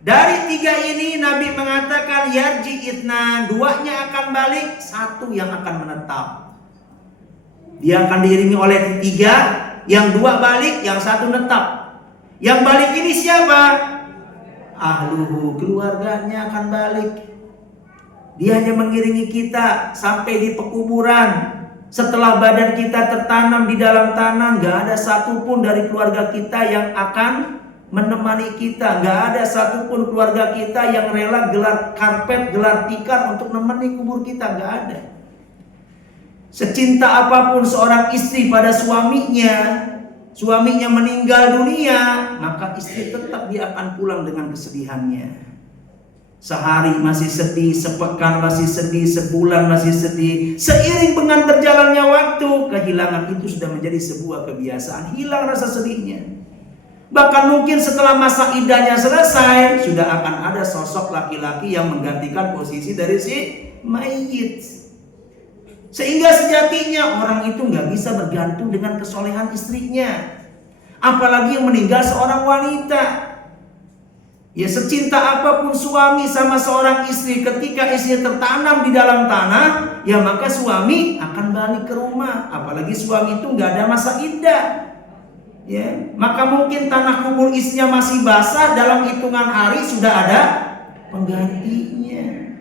Dari 3 ini Nabi mengatakan yarji itnan, 2-nya akan balik, 1 yang akan menetap. Dia akan diiringi oleh 3, yang 2 balik, yang 1 netap. Yang balik ini siapa? Ahluhu, keluarganya akan balik. Dia hanya mengiringi kita sampai di pekuburan. Setelah badan kita tertanam di dalam tanah, gak ada satupun dari keluarga kita yang akan menemani kita. Gak ada satupun keluarga kita yang rela gelar karpet, gelar tikar untuk menemani kubur kita. Gak ada. Secinta apapun seorang istri pada suaminya meninggal dunia, maka istri tetap dia akan pulang dengan kesedihannya. Sehari masih sedih, sepekan masih sedih, sebulan masih sedih. Seiring dengan berjalannya waktu, kehilangan itu sudah menjadi sebuah kebiasaan. Hilang rasa sedihnya. Bahkan mungkin setelah masa iddahnya selesai, sudah akan ada sosok laki-laki yang menggantikan posisi dari si mayit. Sehingga sejatinya orang itu nggak bisa bergantung dengan kesolehan istrinya. Apalagi yang meninggal seorang wanita. Ya, secinta apapun suami sama seorang istri, ketika istri tertanam di dalam tanah, ya maka suami akan balik ke rumah. Apalagi suami itu nggak ada masa iddah. Ya, maka mungkin tanah kubur istrinya masih basah, dalam hitungan hari sudah ada penggantinya.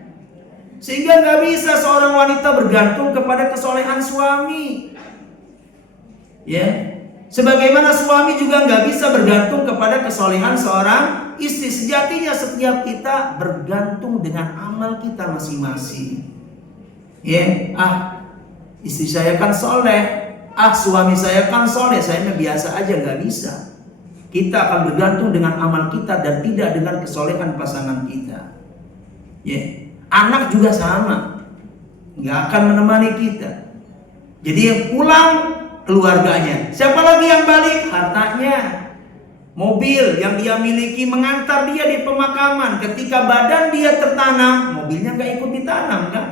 Sehingga nggak bisa seorang wanita bergantung kepada kesolehan suami. Ya. Sebagaimana suami juga nggak bisa bergantung kepada kesolehan seorang istri. Sejatinya setiap kita bergantung dengan amal kita masing-masing. Ya, istri saya kan soleh, suami saya kan soleh, saya biasa aja, nggak bisa. Kita akan bergantung dengan amal kita dan tidak dengan kesolehan pasangan kita. Ya, anak juga sama, nggak akan menemani kita. Jadi yang pulang keluarganya. Siapa lagi yang balik? Hartanya. Mobil yang dia miliki mengantar dia di pemakaman. Ketika badan dia tertanam, mobilnya nggak ikut ditanam kan?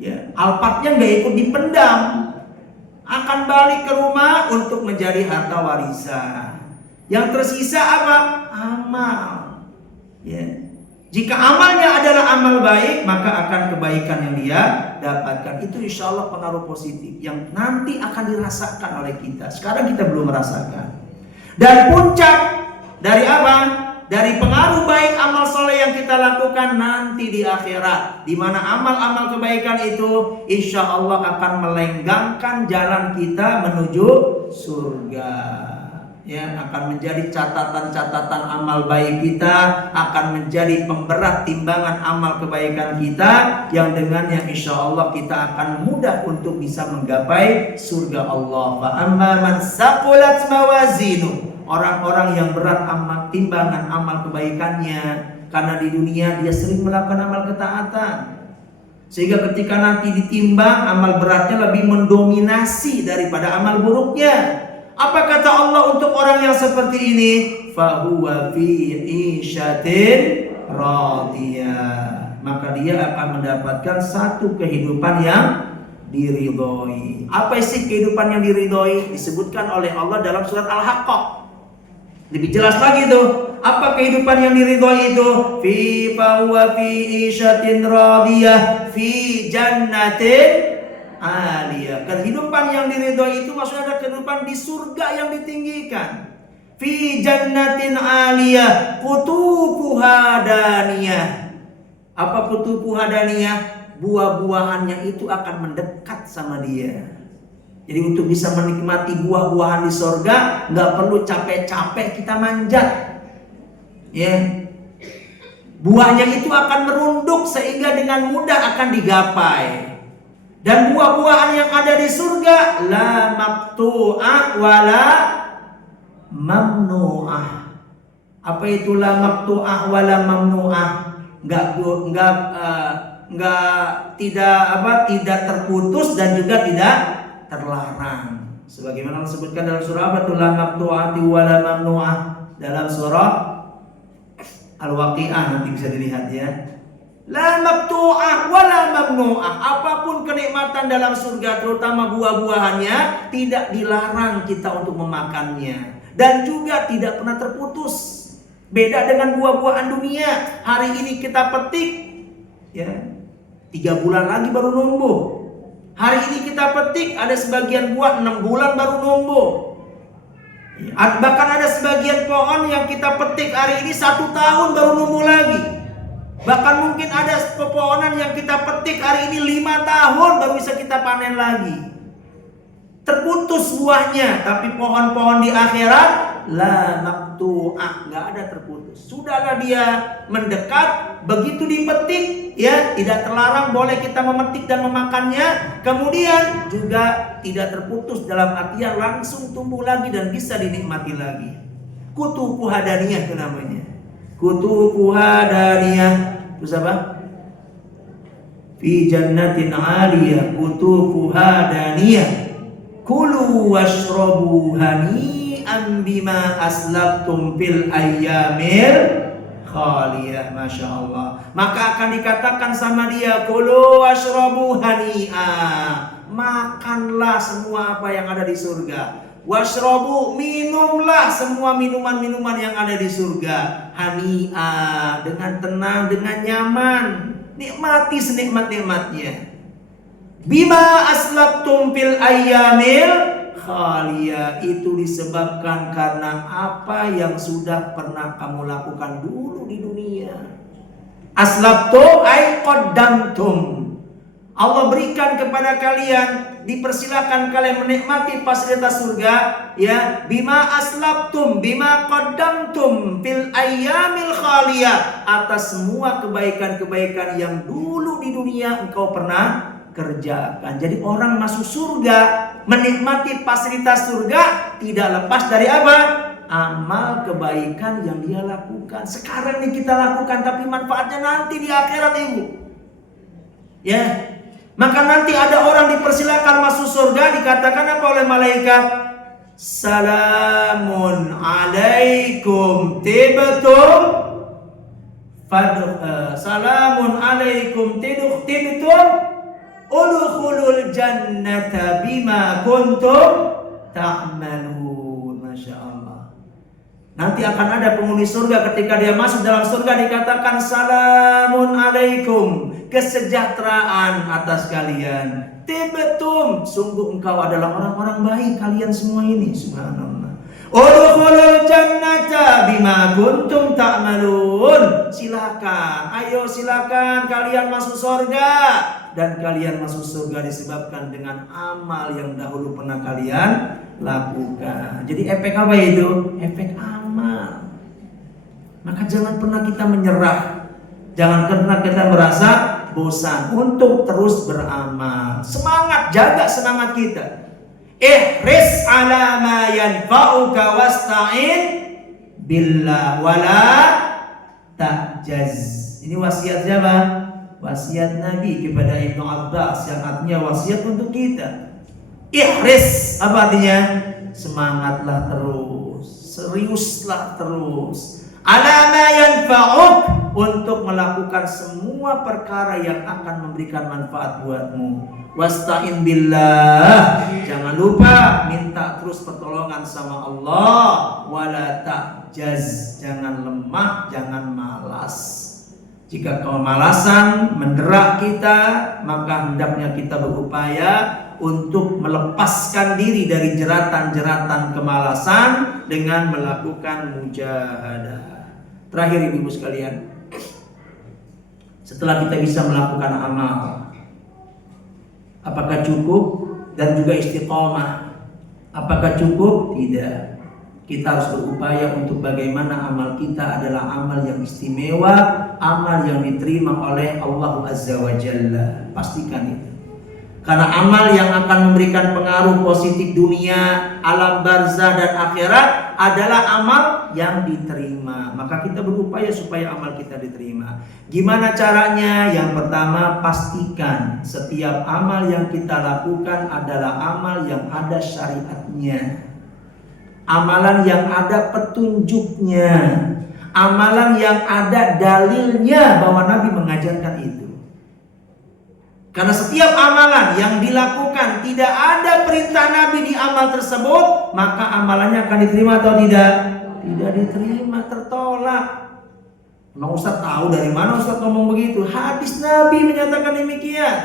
Ya, alpatnya nggak ikut dipendam. Akan balik ke rumah untuk menjadi harta warisan. Yang tersisa apa? Amal. Ya. Jika amalnya adalah amal baik, maka akan kebaikan yang dia dapatkan. Itu insya Allah pengaruh positif yang nanti akan dirasakan oleh kita. Sekarang kita belum merasakan. Dan puncak dari apa? Dari pengaruh baik amal soleh yang kita lakukan nanti di akhirat, di mana amal-amal kebaikan itu insya Allah akan melenggangkan jalan kita menuju surga. Ya, akan menjadi catatan-catatan amal baik kita, akan menjadi pemberat timbangan amal kebaikan kita, yang dengannya insya Allah kita akan mudah untuk bisa menggapai surga Allah. Fa amma man saqulat mawazinu, orang-orang yang berat timbangan amal kebaikannya, karena di dunia dia sering melakukan amal ketaatan, sehingga ketika nanti ditimbang amal beratnya lebih mendominasi daripada amal buruknya. Apa kata Allah untuk orang yang seperti ini? Fahuwa fi isyatin radiyah. Maka dia akan mendapatkan satu kehidupan yang diridhoi. Apa isi kehidupan yang diridhoi? Disebutkan oleh Allah dalam surat Al-Haqqah. Lebih jelas lagi tuh. Apa kehidupan yang diridhoi itu? Fahuwa fi isyatin radiyah fi jannatin aliyah. Kehidupan yang diridhoi itu maksudnya ada kehidupan di surga yang ditinggikan. Fi jannatin aliyah qutufuha daniyah. Apa qutufuha daniyah? Buah-buahannya itu akan mendekat sama dia. Jadi untuk bisa menikmati buah-buahan di surga, nggak perlu capek-capek kita manjat. Ya. Buahnya itu akan merunduk sehingga dengan mudah akan digapai. Dan buah-buahan yang ada di surga la maqtu'a wala mamnu'ah. Apa itu la maqtu'ah wala mamnu'ah? Tidak terputus dan juga tidak terlarang. Sebagaimana disebutkan dalam surah apa itu la maqtu'ati wala mamnu'ah, dalam surah Al-Waqi'ah, nanti bisa dilihat ya. La maqtu'ah wala mamnu'ah. Apapun kenikmatan dalam surga, terutama buah-buahannya, tidak dilarang kita untuk memakannya, dan juga tidak pernah terputus. Beda dengan buah-buahan dunia. Hari ini kita petik, ya, 3 bulan lagi baru numbuh. Hari ini kita petik, ada sebagian buah 6 bulan baru numbuh. Bahkan ada sebagian pohon yang kita petik hari ini 1 tahun baru numbuh lagi. Bahkan mungkin ada pepohonan yang kita petik hari ini 5 tahun baru bisa kita panen lagi. Terputus buahnya, tapi pohon-pohon di akhirat la maqtu'ah, nggak ada terputus. Sudahlah dia mendekat, begitu dipetik, ya tidak terlarang, boleh kita memetik dan memakannya. Kemudian juga tidak terputus dalam artian langsung tumbuh lagi dan bisa dinikmati lagi. Kutufu hadaniyah itu namanya. Kutufu hadaniyah. Terus apa? Fi jannatin 'aliyah kutufu hadaniyah. Kulu washrabu hani'an bima aslaftum fil ayyamil khaliyah. Masya Allah. Maka akan dikatakan sama dia, kulu washrabu hani'a, makanlah semua apa yang ada di surga. Washrabu, minumlah semua minuman-minuman yang ada di surga. Hani'a, dengan tenang, dengan nyaman. Nikmati senikmat-nikmatnya. Bima aslaftum fil ayyamil khaliyah, itu disebabkan karena apa yang sudah pernah kamu lakukan dulu di dunia. Aslaftum ay qaddamtum. Allah berikan kepada kalian, dipersilakan kalian menikmati fasilitas surga, ya. Bima aslaftum, bima qaddamtum fil ayyamil khaliyah, atas semua kebaikan-kebaikan yang dulu di dunia engkau pernah kerjakan. Jadi orang masuk surga, menikmati fasilitas surga, tidak lepas dari apa? Amal kebaikan yang dia lakukan. Sekarang ini kita lakukan, tapi manfaatnya nanti di akhirat, ibu. Ya. Maka nanti ada orang dipersilakan masuk surga, dikatakan apa oleh malaikat? Salamun alaikum tibtum. Salamun alaikum tibtum. Udkhulul jannata bima kuntum ta'malun. Masya Allah. Nanti akan ada penghuni surga, ketika dia masuk dalam surga dikatakan salamun alaikum, kesejahteraan atas kalian. Tibtum, sungguh engkau adalah orang-orang baik kalian semua ini. Subhanallah. Udkhulul jannata bima kuntum ta'malun. Silakan, ayo silakan kalian masuk surga. Dan kalian masuk surga disebabkan dengan amal yang dahulu pernah kalian lakukan. Jadi efek apa itu? Efek amal. Maka jangan pernah kita menyerah. Jangan pernah kita merasa bosan untuk terus beramal. Semangat, jaga semangat kita. Ihris ala ma yanfa'uka wasta'in billah wala ta'jaz. Ini wasiat siapa? Wasiat Nabi kepada Ibnu Abbas, yang artinya wasiat untuk kita. Ihris, apa artinya? Semangatlah terus, seriuslah terus. Ala ma yanfa'uk, untuk melakukan semua perkara yang akan memberikan manfaat buatmu. Wasta'in billah, jangan lupa minta terus pertolongan sama Allah. Wala ta'jaz, jangan lemah, jangan malas. Jika kemalasan mendera kita, maka hendaknya kita berupaya untuk melepaskan diri dari jeratan-jeratan kemalasan dengan melakukan mujahadah. Terakhir ibu sekalian, setelah kita bisa melakukan amal, apakah cukup? Dan juga istiqomah, apakah cukup? Tidak. Kita harus berupaya untuk bagaimana amal kita adalah amal yang istimewa, amal yang diterima oleh Allah Azza wa Jalla. Pastikan itu. Karena amal yang akan memberikan pengaruh positif dunia, alam barzah dan akhirat adalah amal yang diterima. Maka kita berupaya supaya amal kita diterima. Gimana caranya? Yang pertama, pastikan setiap amal yang kita lakukan adalah amal yang ada syariatnya, amalan yang ada petunjuknya, amalan yang ada dalilnya bahwa Nabi mengajarkan itu. Karena setiap amalan yang dilakukan tidak ada perintah Nabi di amal tersebut, maka amalannya akan diterima atau tidak? Tidak diterima, tertolak. Emang Ustaz tahu dari mana Ustaz ngomong begitu? Hadis Nabi menyatakan demikian.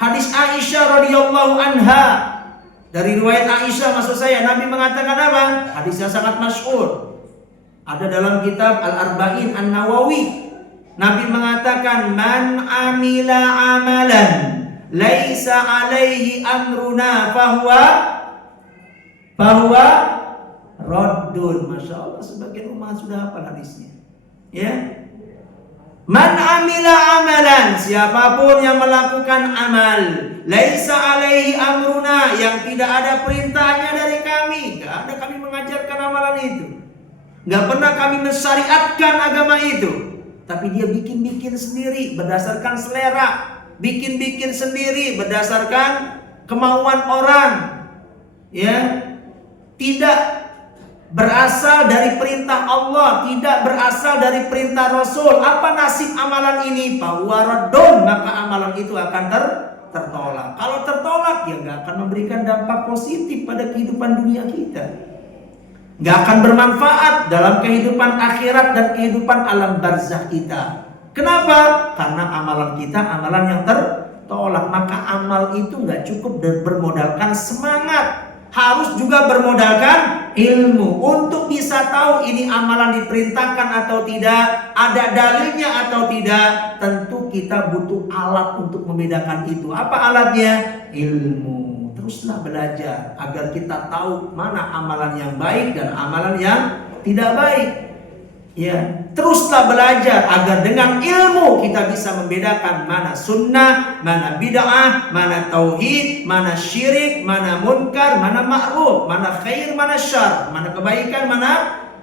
Hadis Aisyah radhiyallahu anha. Dari riwayat Aisyah maksud saya, Nabi mengatakan apa? Hadis yang sangat masyhur. Ada dalam kitab Al-Arba'in An-Nawawi. Nabi mengatakan, man amila amalan laisa alaihi amruna fahuwa raddun. Masya Allah, sebagian umat sudah hafal hadisnya. Ya, man amila amalan, siapapun yang melakukan amal laisa alaihi amruna, yang tidak ada perintahnya dari kami, gak ada kami mengajarkan amalan itu, gak pernah kami mensyariatkan agama itu, tapi dia bikin-bikin sendiri berdasarkan selera, bikin-bikin sendiri berdasarkan kemauan orang, ya, tidak berasal dari perintah Allah, tidak berasal dari perintah Rasul. Apa nasib amalan ini? Fawaradun, maka amalan itu akan tertolak. Kalau tertolak, ya nggak akan memberikan dampak positif pada kehidupan dunia kita, nggak akan bermanfaat dalam kehidupan akhirat dan kehidupan alam barzah kita. Kenapa? Karena amalan kita amalan yang tertolak. Maka amal itu nggak cukup bermodalkan semangat, harus juga bermodalkan ilmu untuk bisa tahu ini amalan diperintahkan atau tidak, ada dalilnya atau tidak. Tentu kita butuh alat untuk membedakan itu. Apa alatnya? Ilmu. Teruslah belajar agar kita tahu mana amalan yang baik dan amalan yang tidak baik. Ya, teruslah belajar agar dengan ilmu kita bisa membedakan mana sunnah, mana bid'ah, mana tauhid, mana syirik, mana munkar, mana ma'ruf, mana khair, mana syar, mana kebaikan, mana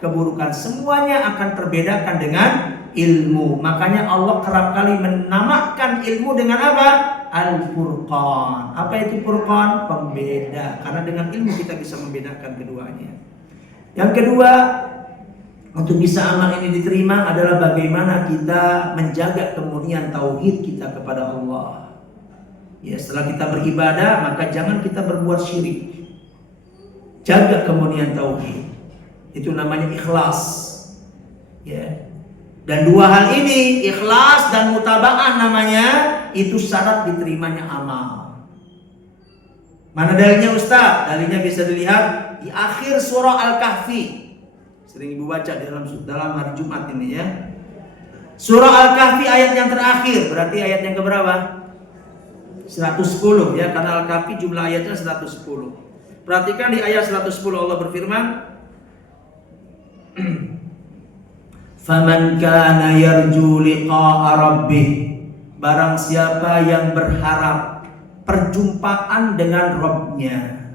keburukan. Semuanya akan terbedakan dengan ilmu. Makanya Allah kerap kali menamakan ilmu dengan apa? Al-Furqan. Apa itu Furqan? Pembeda. Karena dengan ilmu kita bisa membedakan keduanya. Yang kedua, untuk bisa amal ini diterima adalah bagaimana kita menjaga kemurnian tauhid kita kepada Allah. Ya, setelah kita beribadah, maka jangan kita berbuat syirik. Jaga kemurnian tauhid. Itu namanya ikhlas. Ya. Dan dua hal ini, ikhlas dan mutaba'ah namanya, itu syarat diterimanya amal. Mana dalilnya Ustaz? Dalilnya bisa dilihat di akhir surah Al-Kahfi. Sering ibu baca dalam hari Jumat ini ya. Surah Al-Kahfi ayat yang terakhir, berarti ayat yang keberapa? 110 ya, karena Al-Kahfi jumlah ayatnya 110. Perhatikan di ayat 110 Allah berfirman, "Faman kana yarju liqa'a rabbih", barang siapa yang berharap perjumpaan dengan Rabb-nya,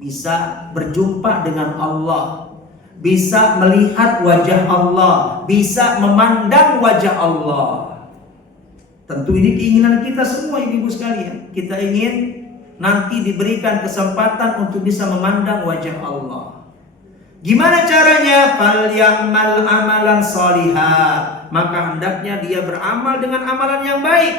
bisa berjumpa dengan Allah, bisa melihat wajah Allah, bisa memandang wajah Allah. Tentu ini keinginan kita semua ibu-ibu sekalian. Kita ingin nanti diberikan kesempatan untuk bisa memandang wajah Allah. Gimana caranya? Falyamal amalan sholihah, maka hendaknya dia beramal dengan amalan yang baik.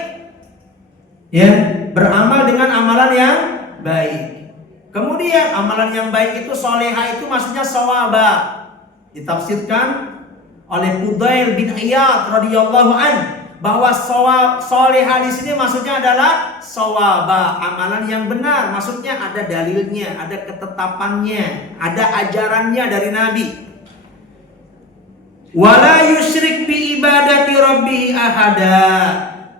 Ya, beramal dengan amalan yang baik. Kemudian amalan yang baik itu soleha, itu maksudnya sawaba. Ditafsirkan oleh Fudail bin Iyad radhiyallahu an bahwa soleha di sini maksudnya adalah sawaba, amalan yang benar. Maksudnya ada dalilnya, ada ketetapannya, ada ajarannya dari Nabi. Wala yusyrik bi ibadati rabbih ahada,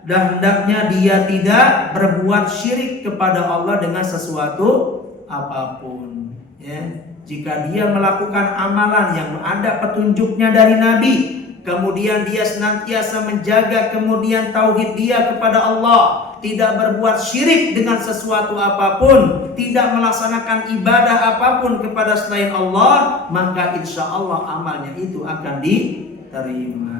dan hendaknya dia tidak berbuat syirik kepada Allah dengan sesuatu apapun, ya. Jika dia melakukan amalan yang ada petunjuknya dari Nabi, kemudian dia senantiasa menjaga kemudian tauhid dia kepada Allah, tidak berbuat syirik dengan sesuatu apapun, tidak melaksanakan ibadah apapun kepada selain Allah, maka insya Allah amalnya itu akan diterima.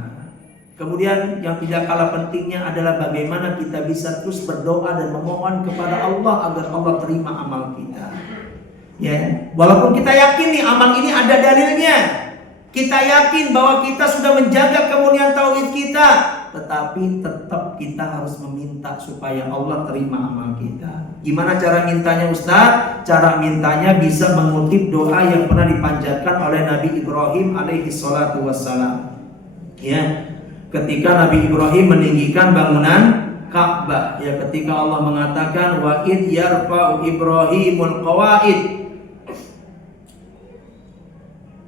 Kemudian yang tidak kalah pentingnya adalah bagaimana kita bisa terus berdoa dan memohon kepada Allah agar Allah terima amal kita. Ya, walaupun kita yakin nih amal ini ada dalilnya, kita yakin bahwa kita sudah menjaga kemurnian tauhid kita, tetapi tetap kita harus meminta supaya Allah terima amal kita. Gimana cara mintanya Ustaz? Cara mintanya bisa mengutip doa yang pernah dipanjatkan oleh Nabi Ibrahim alaihi salatu wassalam. Ya, ketika Nabi Ibrahim meninggikan bangunan Ka'bah, ya, ketika Allah mengatakan wa id yarfa'u Ibrahimul qawaid,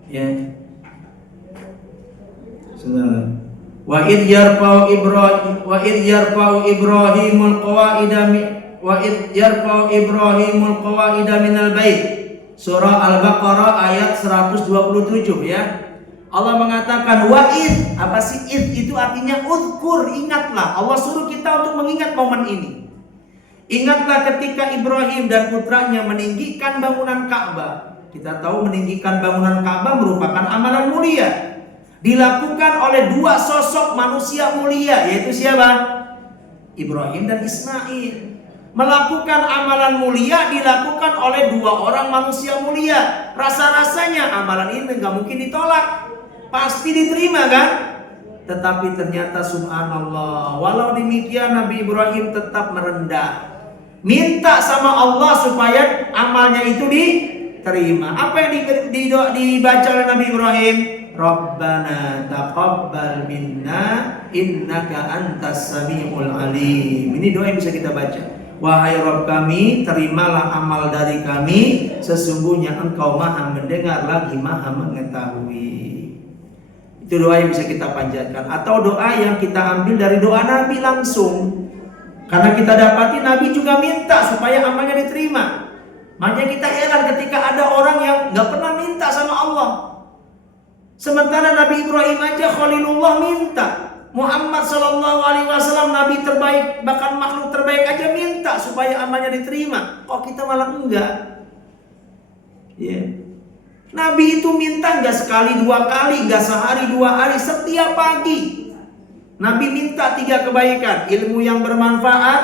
ya, saudara, wa id yarfa'u Ibrahimul qawaida minal bait, surah Al-Baqarah ayat 127, ya. Allah mengatakan wa'id, apa sih id? Itu artinya uzkur, ingatlah. Allah suruh kita untuk mengingat momen ini. Ingatlah ketika Ibrahim dan putranya meninggikan bangunan Ka'bah. Kita tahu meninggikan bangunan Ka'bah merupakan amalan mulia, dilakukan oleh dua sosok manusia mulia, yaitu siapa? Ibrahim dan Ismail. Melakukan amalan mulia dilakukan oleh dua orang manusia mulia. Rasa-rasanya amalan ini nggak mungkin ditolak, pasti diterima kan? Tetapi ternyata subhanallah, walau demikian Nabi Ibrahim tetap merendah, minta sama Allah supaya amalnya itu diterima. Apa yang dibaca oleh Nabi Ibrahim? Rabbana taqabbal minna innaka antas samiul alim. Ini doa yang bisa kita baca. Wahai Rabb kami, terimalah amal dari kami, sesungguhnya Engkau Maha mendengar lagi Maha mengetahui. Itu doa yang bisa kita panjatkan, atau doa yang kita ambil dari doa Nabi langsung. Karena kita dapati Nabi juga minta supaya amalnya diterima. Makanya kita heran ketika ada orang yang gak pernah minta sama Allah. Sementara Nabi Ibrahim aja Khalilullah minta, Muhammad SAW Nabi terbaik, bahkan makhluk terbaik aja minta supaya amalnya diterima. Kok kita malah enggak? Yeah. Nabi itu minta enggak sekali dua kali, enggak sehari dua hari, setiap pagi Nabi minta 3 kebaikan: ilmu yang bermanfaat,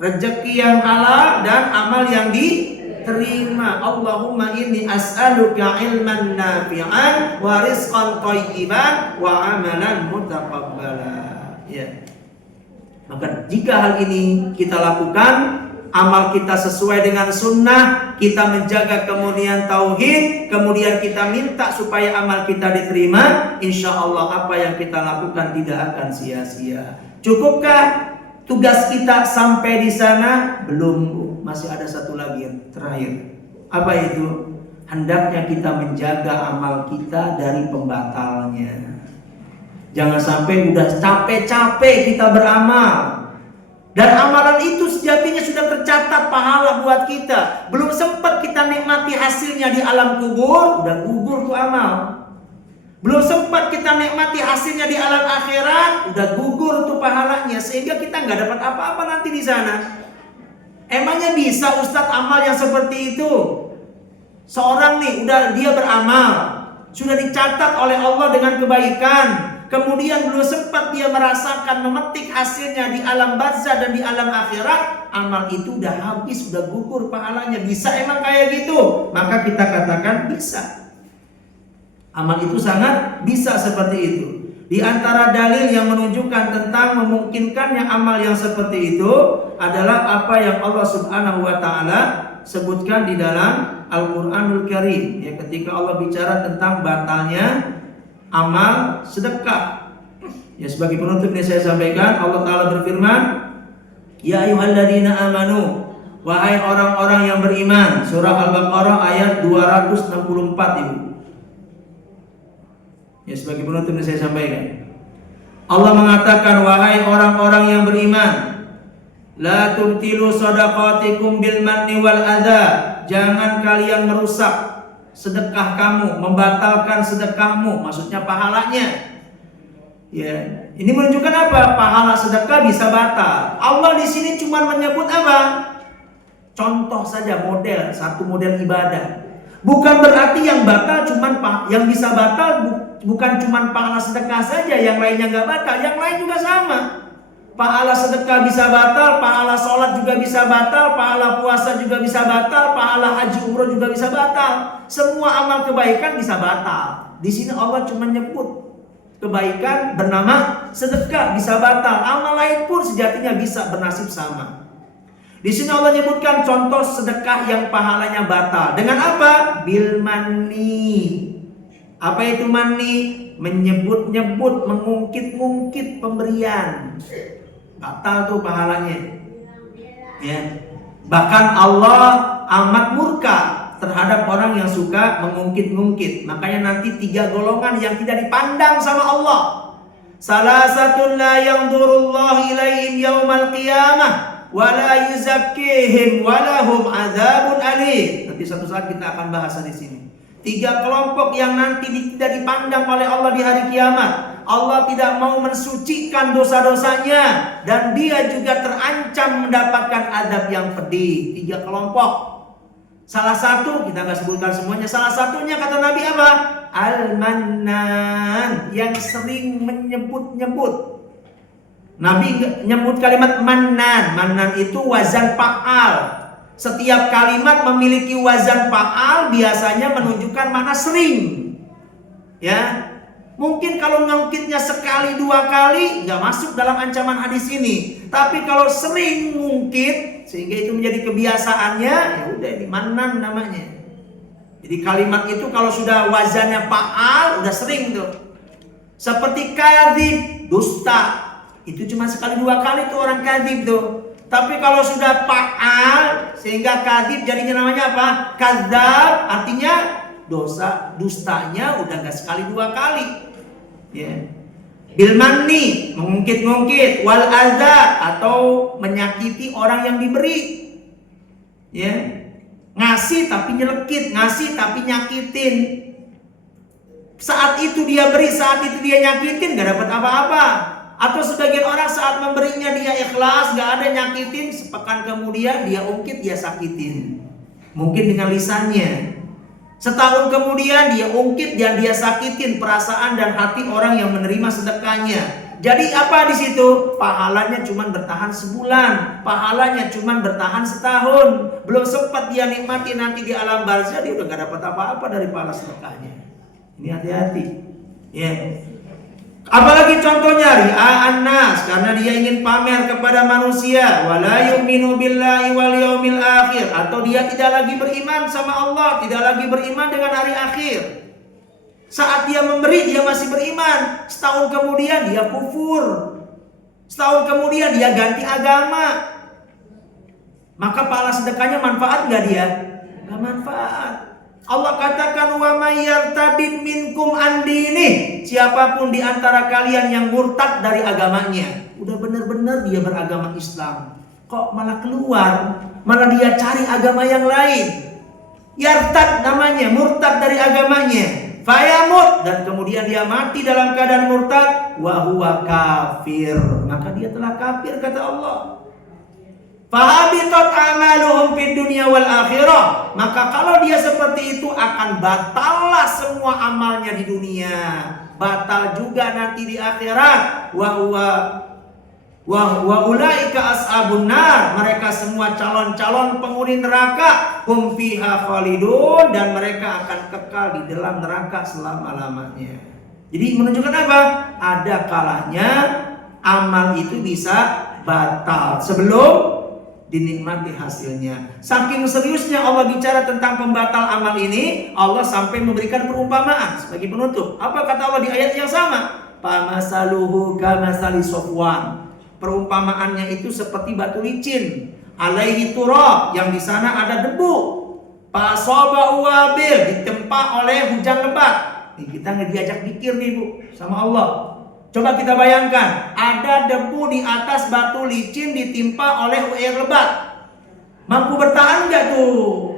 rezeki yang halal, dan amal yang diterima. Allahumma inni as'aluka ilman nafi'an wa rizqan thayyiban wa amalan mutaqabbala. Ya. Maka jika hal ini kita lakukan, amal kita sesuai dengan sunnah, kita menjaga kemurnian tauhid, kemudian kita minta supaya amal kita diterima, insya Allah apa yang kita lakukan tidak akan sia-sia. Cukupkah tugas kita sampai di sana? Belum. Masih ada satu lagi yang terakhir. Apa itu? Hendaknya kita menjaga amal kita dari pembatalnya. Jangan sampai udah capek-capek kita beramal, dan amalan itu sejatinya sudah tercatat pahala buat kita, belum sempat kita nikmati hasilnya di alam kubur, udah gugur tuh amal. Belum sempat kita nikmati hasilnya di alam akhirat, udah gugur tuh pahalanya, sehingga kita nggak dapat apa-apa nanti di sana. Emangnya bisa Ustadz amal yang seperti itu? Seorang nih udah dia beramal, sudah dicatat oleh Allah dengan kebaikan, kemudian belum sempat dia merasakan memetik hasilnya di alam barzah dan di alam akhirat, amal itu udah habis, udah gugur pahalanya. Bisa emang kayak gitu? Maka kita katakan bisa. Amal itu sangat bisa seperti itu. Di antara dalil yang menunjukkan tentang memungkinkannya amal yang seperti itu adalah apa yang Allah Subhanahu wa taala sebutkan di dalam Al-Qur'anul Karim, ya, ketika Allah bicara tentang batalnya amal sedekah. Ya, sebagai penutup ini saya sampaikan, Allah taala berfirman, ya ayyuhalladzina amanu, wahai orang-orang yang beriman, surah Al-Baqarah ayat 264, Ibu. Ya, sebagai penutup ini saya sampaikan, Allah mengatakan, wahai orang-orang yang beriman, la tubtilu shadaqatikum bil manni wal adza, jangan kalian merusak sedekah kamu, membatalkan sedekahmu, maksudnya pahalanya, Ya, ini menunjukkan apa? Pahala sedekah bisa batal. Allah di sini cuma menyebut apa? Contoh saja, model, satu model ibadah. Bukan berarti yang batal yang bisa batal bukan cuma pahala sedekah saja, yang lainnya nggak batal, yang lain juga sama. Pahala sedekah bisa batal, pahala sholat juga bisa batal, pahala puasa juga bisa batal, pahala haji umroh juga bisa batal. Semua amal kebaikan bisa batal. Di sini Allah cuma nyebut kebaikan bernama sedekah bisa batal. Amal lain pun sejatinya bisa bernasib sama. Di sini Allah nyebutkan contoh sedekah yang pahalanya batal. Dengan apa? Bil manni. Apa itu manni? Menyebut-nyebut, mengungkit-ungkit pemberian. Batal tuh pahalanya. Ya. Bahkan Allah amat murka terhadap orang yang suka mengungkit-ungkit. Makanya nanti 3 golongan yang tidak dipandang sama Allah. Salasatun la yanzurullahu ilaihim yaumal qiyamah wa la yuzakkihim wa lahum adzabun alim. Nanti suatu saat kita akan bahas di sini. 3 kelompok yang nanti tidak dipandang oleh Allah di hari kiamat. Allah tidak mau mensucikan dosa-dosanya dan dia juga terancam mendapatkan azab yang pedih. 3 kelompok. Salah satu, kita nggak sebutkan semuanya, salah satunya kata Nabi apa? Al-Mannan, yang sering menyebut-nyebut. Nabi nyebut kalimat mannan. Mannan itu wazan fa'al. Setiap kalimat memiliki wazan fa'al biasanya menunjukkan makna sering. Ya, mungkin kalau ngungkitnya sekali 2 kali nggak masuk dalam ancaman hadis ini. Tapi kalau sering ngungkit sehingga itu menjadi kebiasaannya, ya udah ini mannan namanya. Jadi kalimat itu kalau sudah wazannya fa'al udah sering tuh. Seperti kadzib, dusta. Itu cuma sekali 2 kali tuh orang kadzib tuh. Tapi kalau sudah fa'al sehingga kadzib jadinya namanya apa? Kadzab, artinya dosa dustanya udah gak sekali 2 kali. Ya. Bil manni, mengungkit-ungkit, wal adza atau menyakiti orang yang diberi. Ya. Ngasih tapi nyelekit, ngasih tapi nyakitin. Saat itu dia beri, saat itu dia nyakitin, gak dapat apa-apa. Atau sebagian orang saat memberinya dia ikhlas, gak ada nyakitin, sepekan kemudian dia ungkit, dia sakitin. Mungkin dengan lisannya. Setahun kemudian dia ungkit dan dia sakitin perasaan dan hati orang yang menerima sedekahnya. Jadi apa di situ? Pahalanya cuma bertahan sebulan, pahalanya cuma bertahan setahun. Belum sempat dia nikmati nanti di alam barzah, dia udah gak dapat apa-apa dari pahala sedekahnya. Ini hati-hati. Ya. Apalagi contohnya ria'an nas, karena dia ingin pamer kepada manusia, wala yu'minu billahi wal yaumil akhir, atau dia tidak lagi beriman sama Allah, tidak lagi beriman dengan hari akhir. Saat dia memberi dia masih beriman, setahun kemudian dia kufur. Setahun kemudian dia ganti agama. Maka pahala sedekahnya manfaat enggak dia? Enggak manfaat. Allah katakan wa may yartadid minkum an dinihi, siapapun di antara kalian yang murtad dari agamanya, udah benar-benar dia beragama Islam, kok malah keluar, malah dia cari agama yang lain. Yartad namanya, murtad dari agamanya. Fayamut, dan kemudian dia mati dalam keadaan murtad, wa huwa kafir, maka dia telah kafir kata Allah. Fahabitat amaluhum fid dunya wal akhirah, maka kalau dia seperti itu akan batallah semua amalnya di dunia, batal juga nanti di akhirat. Wa ulaika ashabun nar, mereka semua calon-calon penghuni neraka, hum fiha khalidun, dan mereka akan kekal di dalam neraka selama-lamanya. Jadi menunjukkan apa? Ada kalanya amal itu bisa batal sebelum dinikmati hasilnya. Saking seriusnya Allah bicara tentang pembatal amal ini, Allah sampai memberikan perumpamaan sebagai penutup. Apa kata Allah di ayat yang sama? Pamasaluhu kamasali sofwan. Perumpamaannya itu seperti batu licin, alaihi turab, yang di sana ada debu. Fasoba wabil, ditempa oleh hujan lebat. Nih, kita diajak pikir nih Bu sama Allah. Coba kita bayangkan, ada debu di atas batu licin ditimpa oleh air lebat. Mampu bertahan nggak tuh?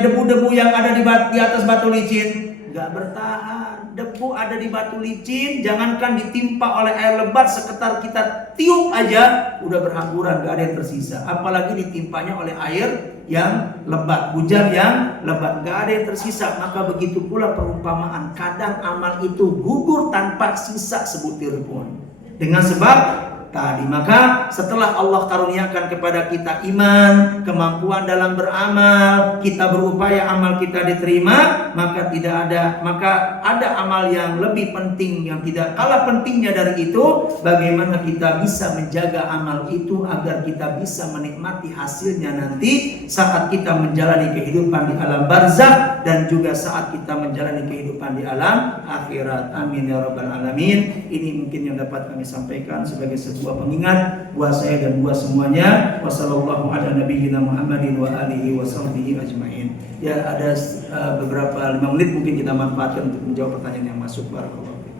Debu-debu yang ada di atas batu licin? nggak bertahan. Debu ada di batu licin, jangankan ditimpa oleh air lebat, sekitar kita tiup aja udah berhamburan, nggak ada yang tersisa. Apalagi ditimpanya oleh air yang lebat, hujan yang lebat, nggak ada yang tersisa. Maka begitu pula perumpamaan, kadang amal itu gugur tanpa sisa sebutir pun. Dengan sebab tadi, maka setelah Allah karuniakan kepada kita iman, kemampuan dalam beramal, kita berupaya amal kita diterima, maka ada amal yang lebih penting yang tidak kalah pentingnya dari itu, bagaimana kita bisa menjaga amal itu agar kita bisa menikmati hasilnya nanti saat kita menjalani kehidupan di alam barzakh dan juga saat kita menjalani kehidupan di alam akhirat. Amin ya rabbal alamin. Ini mungkin yang dapat kami sampaikan sebagai sebuah pengingat buat saya dan buat semuanya. Wassallallahu ala nabiyyina Muhammadin wa alihi wa sahbihi ajmain. Ya, ada beberapa 5 menit mungkin kita manfaatkan untuk menjawab pertanyaan yang masuk. Barakallahu fiik.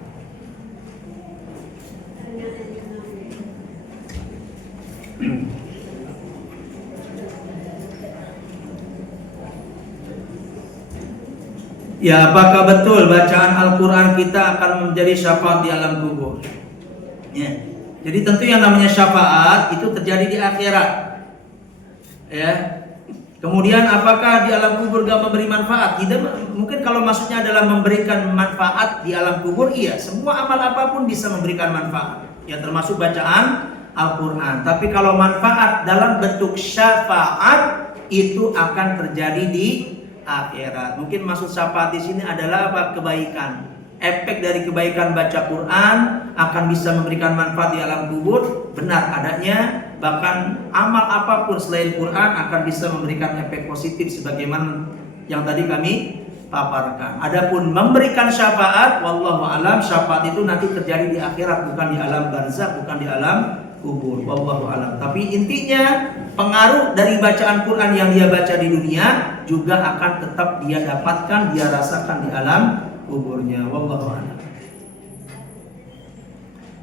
Ya, apakah betul bacaan Al-Quran kita akan menjadi syafaat di alam kubur? Ya. Jadi tentu yang namanya syafaat itu terjadi di akhirat. Ya. Kemudian apakah di alam kubur gak memberi manfaat? Tidak. Mungkin kalau maksudnya adalah memberikan manfaat di alam kubur, iya. Semua amal apapun bisa memberikan manfaat. Ya, termasuk bacaan Al-Quran. Tapi kalau manfaat dalam bentuk syafaat itu akan terjadi di akhirat. Mungkin maksud syafaat di sini adalah apa? Kebaikan. Efek dari kebaikan baca Quran akan bisa memberikan manfaat di alam kubur, benar adanya. Bahkan amal apapun selain Quran akan bisa memberikan efek positif sebagaimana yang tadi kami paparkan. Adapun memberikan syafaat, wallahu alam, syafaat itu nanti terjadi di akhirat, bukan di alam barzakh, bukan di alam kubur. Wallahu alam. Tapi intinya pengaruh dari bacaan Quran yang dia baca di dunia juga akan tetap dia dapatkan, dia rasakan di alam kuburnya. Wallahu a'lam.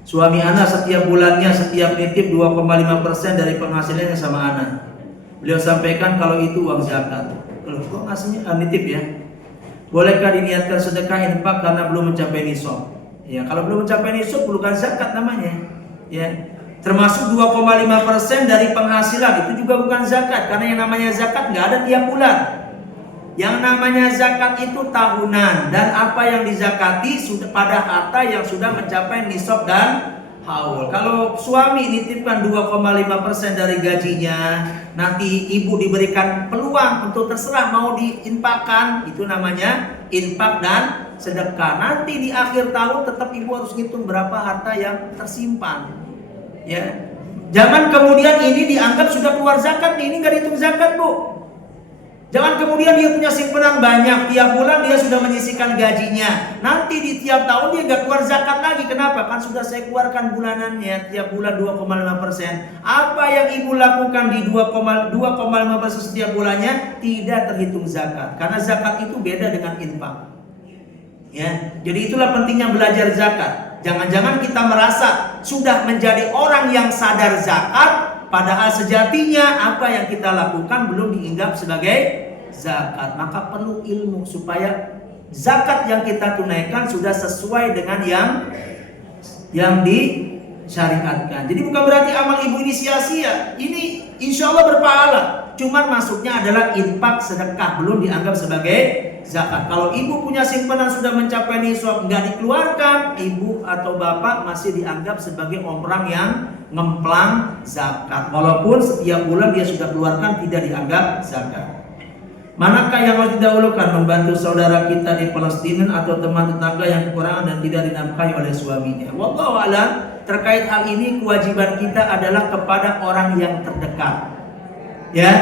Suami Ana setiap bulannya setiap nitip 2,5% dari penghasilannya sama Ana. Beliau sampaikan kalau itu uang zakat. Loh, kok ngasihnya nitip ya? Bolehkah diniatkan sedekah infak karena belum mencapai nisab? Ya, kalau belum mencapai nisab bukan zakat namanya. Ya. Termasuk 2,5% dari penghasilan itu juga bukan zakat, karena yang namanya zakat nggak ada tiap bulan. Yang namanya zakat itu tahunan, dan apa yang dizakati sudah pada harta yang sudah mencapai nisab dan haul. Kalau suami nitipkan 2,5% dari gajinya, nanti ibu diberikan peluang untuk terserah mau diinfakkan, itu namanya infak dan sedekah. Nanti di akhir tahun tetap ibu harus hitung berapa harta yang tersimpan. Ya, jangan kemudian ini dianggap sudah keluar zakat, ini nggak dihitung zakat, Bu. Jangan kemudian dia punya simpanan banyak, tiap bulan dia sudah menyisihkan gajinya, nanti di tiap tahun dia nggak keluar zakat lagi. Kenapa? Kan sudah saya keluarkan bulanannya, tiap bulan 2,5%. Apa yang ibu lakukan di 2,5% setiap bulannya tidak terhitung zakat, karena zakat itu beda dengan infak. Ya, jadi itulah pentingnya belajar zakat. Jangan-jangan kita merasa sudah menjadi orang yang sadar zakat, padahal sejatinya apa yang kita lakukan belum dianggap sebagai zakat. Maka perlu ilmu supaya zakat yang kita tunaikan sudah sesuai dengan yang disyariatkan. Jadi bukan berarti amal ibu ini sia-sia. Ini insya Allah berpahala. Cuman masuknya adalah infak sedekah, belum dianggap sebagai zakat. Kalau ibu punya simpanan sudah mencapai nisab nggak dikeluarkan, ibu atau bapak masih dianggap sebagai orang yang ngemplang zakat. Walaupun setiap bulan dia sudah keluarkan, tidak dianggap zakat. Manakah yang harus didahulukan, membantu saudara kita di Palestina atau teman tetangga yang kekurangan dan tidak dinafkahi oleh suaminya? Wallahu a'lam. Terkait hal ini kewajiban kita adalah kepada orang yang terdekat. Ya,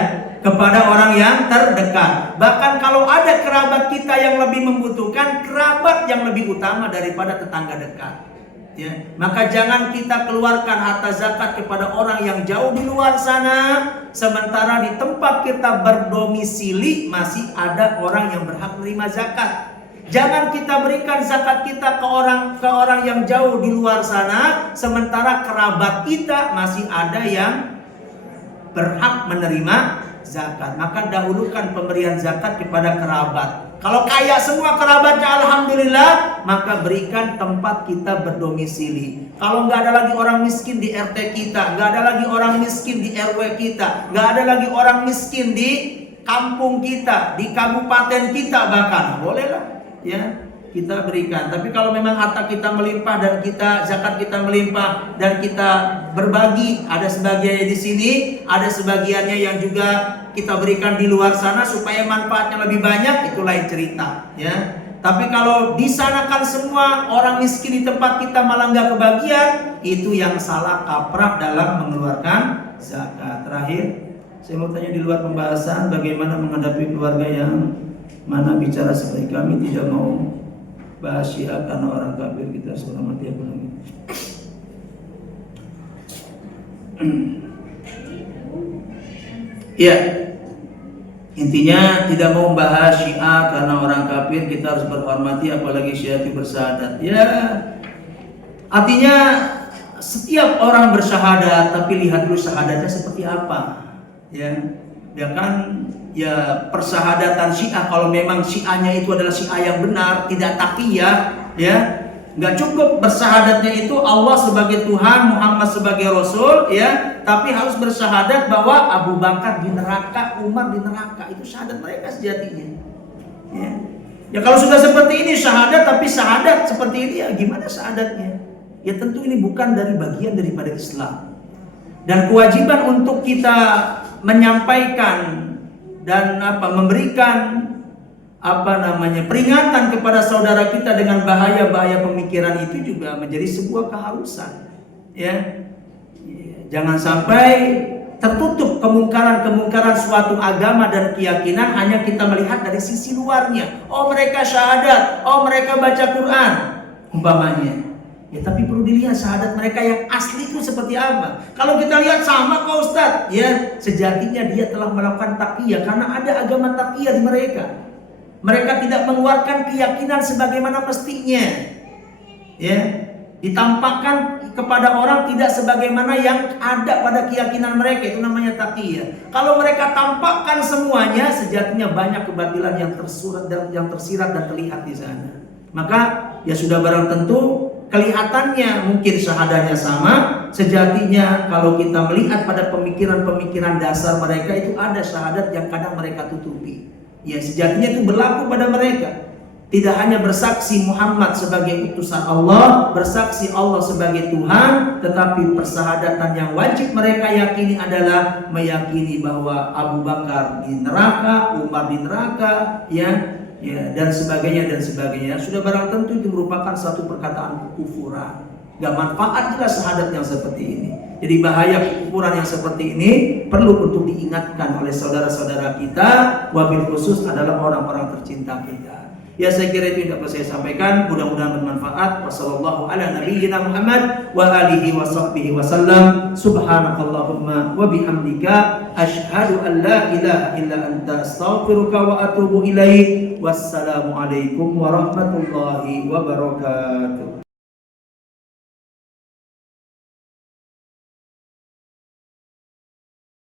kepada orang yang terdekat. Bahkan kalau ada kerabat kita yang lebih membutuhkan, kerabat yang lebih utama daripada tetangga dekat. Ya, maka jangan kita keluarkan harta zakat kepada orang yang jauh di luar sana, sementara di tempat kita berdomisili masih ada orang yang berhak menerima zakat. Jangan kita berikan zakat kita ke orang yang jauh di luar sana, sementara kerabat kita masih ada yang berhak menerima zakat. Maka dahulukan pemberian zakat kepada kerabat. Kalau kaya semua kerabatnya alhamdulillah, maka berikan tempat kita berdomisili. Kalau nggak ada lagi orang miskin di RT kita, nggak ada lagi orang miskin di RW kita, nggak ada lagi orang miskin di kampung kita, di kabupaten kita bahkan, bolehlah ya kita berikan. Tapi kalau memang harta kita melimpah dan kita zakat kita melimpah dan kita berbagi, ada sebagiannya di sini, ada sebagiannya yang juga kita berikan di luar sana supaya manfaatnya lebih banyak, itu lain cerita ya. Tapi kalau di sana kan semua orang miskin di tempat kita malah nggak kebagian, itu yang salah kaprah dalam mengeluarkan zakat. Terakhir, saya mau tanya di luar pembahasan, bagaimana menghadapi keluarga yang mana bicara seperti kami tidak mau bahas Syiah karena orang kafir, kita harus hormati apa lagi? Ya, intinya tidak mau membahas Syiah karena orang kafir, kita harus berhormati apalagi Syiah itu bersyahadat. Ya, artinya setiap orang bersyahadat, tapi lihat dulu syahadatnya seperti apa. Ya kan, ya persyahadatan Syiah kalau memang Syiahnya itu adalah Syiah yang benar, tidak taqiyah, ya. Nggak cukup bersyahadatnya itu Allah sebagai Tuhan, Muhammad sebagai Rasul, ya, tapi harus bersyahadat bahwa Abu Bakar di neraka, Umar di neraka. Itu syahadat mereka sejatinya. Ya kalau sudah seperti ini syahadat, tapi syahadat seperti ini, ya gimana syahadatnya? Ya tentu ini bukan dari bagian daripada Islam. Dan kewajiban untuk kita menyampaikan dan memberikan peringatan kepada saudara kita dengan bahaya-bahaya pemikiran itu juga menjadi sebuah keharusan. Ya. Jangan sampai tertutup kemungkaran-kemungkaran suatu agama dan keyakinan hanya kita melihat dari sisi luarnya. Oh, mereka syahadat, oh mereka baca Quran umpamanya. Ya tapi perlu dilihat syahadat mereka yang asli itu seperti apa. Kalau kita lihat sama kok Ustaz, ya sejatinya dia telah melakukan taqiyah karena ada agama taqiyah di mereka. Mereka tidak mengeluarkan keyakinan sebagaimana mestinya. Ya, ditampakkan kepada orang tidak sebagaimana yang ada pada keyakinan mereka, itu namanya taqiyah. Kalau mereka tampakkan semuanya, sejatinya banyak kebatilan yang tersirat dan terlihat di sana. Maka ya sudah barang tentu kelihatannya mungkin syahadanya sama, sejatinya kalau kita melihat pada pemikiran-pemikiran dasar mereka itu ada syahadat yang kadang mereka tutupi. Ya sejatinya itu berlaku pada mereka. Tidak hanya bersaksi Muhammad sebagai utusan Allah, bersaksi Allah sebagai Tuhan, tetapi persyahadatan yang wajib mereka yakini adalah meyakini bahwa Abu Bakar di neraka, Umar di neraka, ya dan sebagainya dan sebagainya. Sudah barang tentu itu merupakan satu perkataan kekufuran. Gak manfaat juga syahadat yang seperti ini. Jadi bahaya kekufuran yang seperti ini perlu untuk diingatkan oleh saudara-saudara kita, wabil khusus adalah orang-orang tercinta kita. Ya saya kira itu yang dapat saya sampaikan, mudah-mudahan bermanfaat. Wassallallahu ala nabiyyina Muhammad wa alihi wa sahbihi wasallam. Subhanakallahumma wa bihamdika asyhadu an la ilaha illa anta astaghfiruka wa atubu ilaik. Wassalamualaikum warahmatullahi wabarakatuh.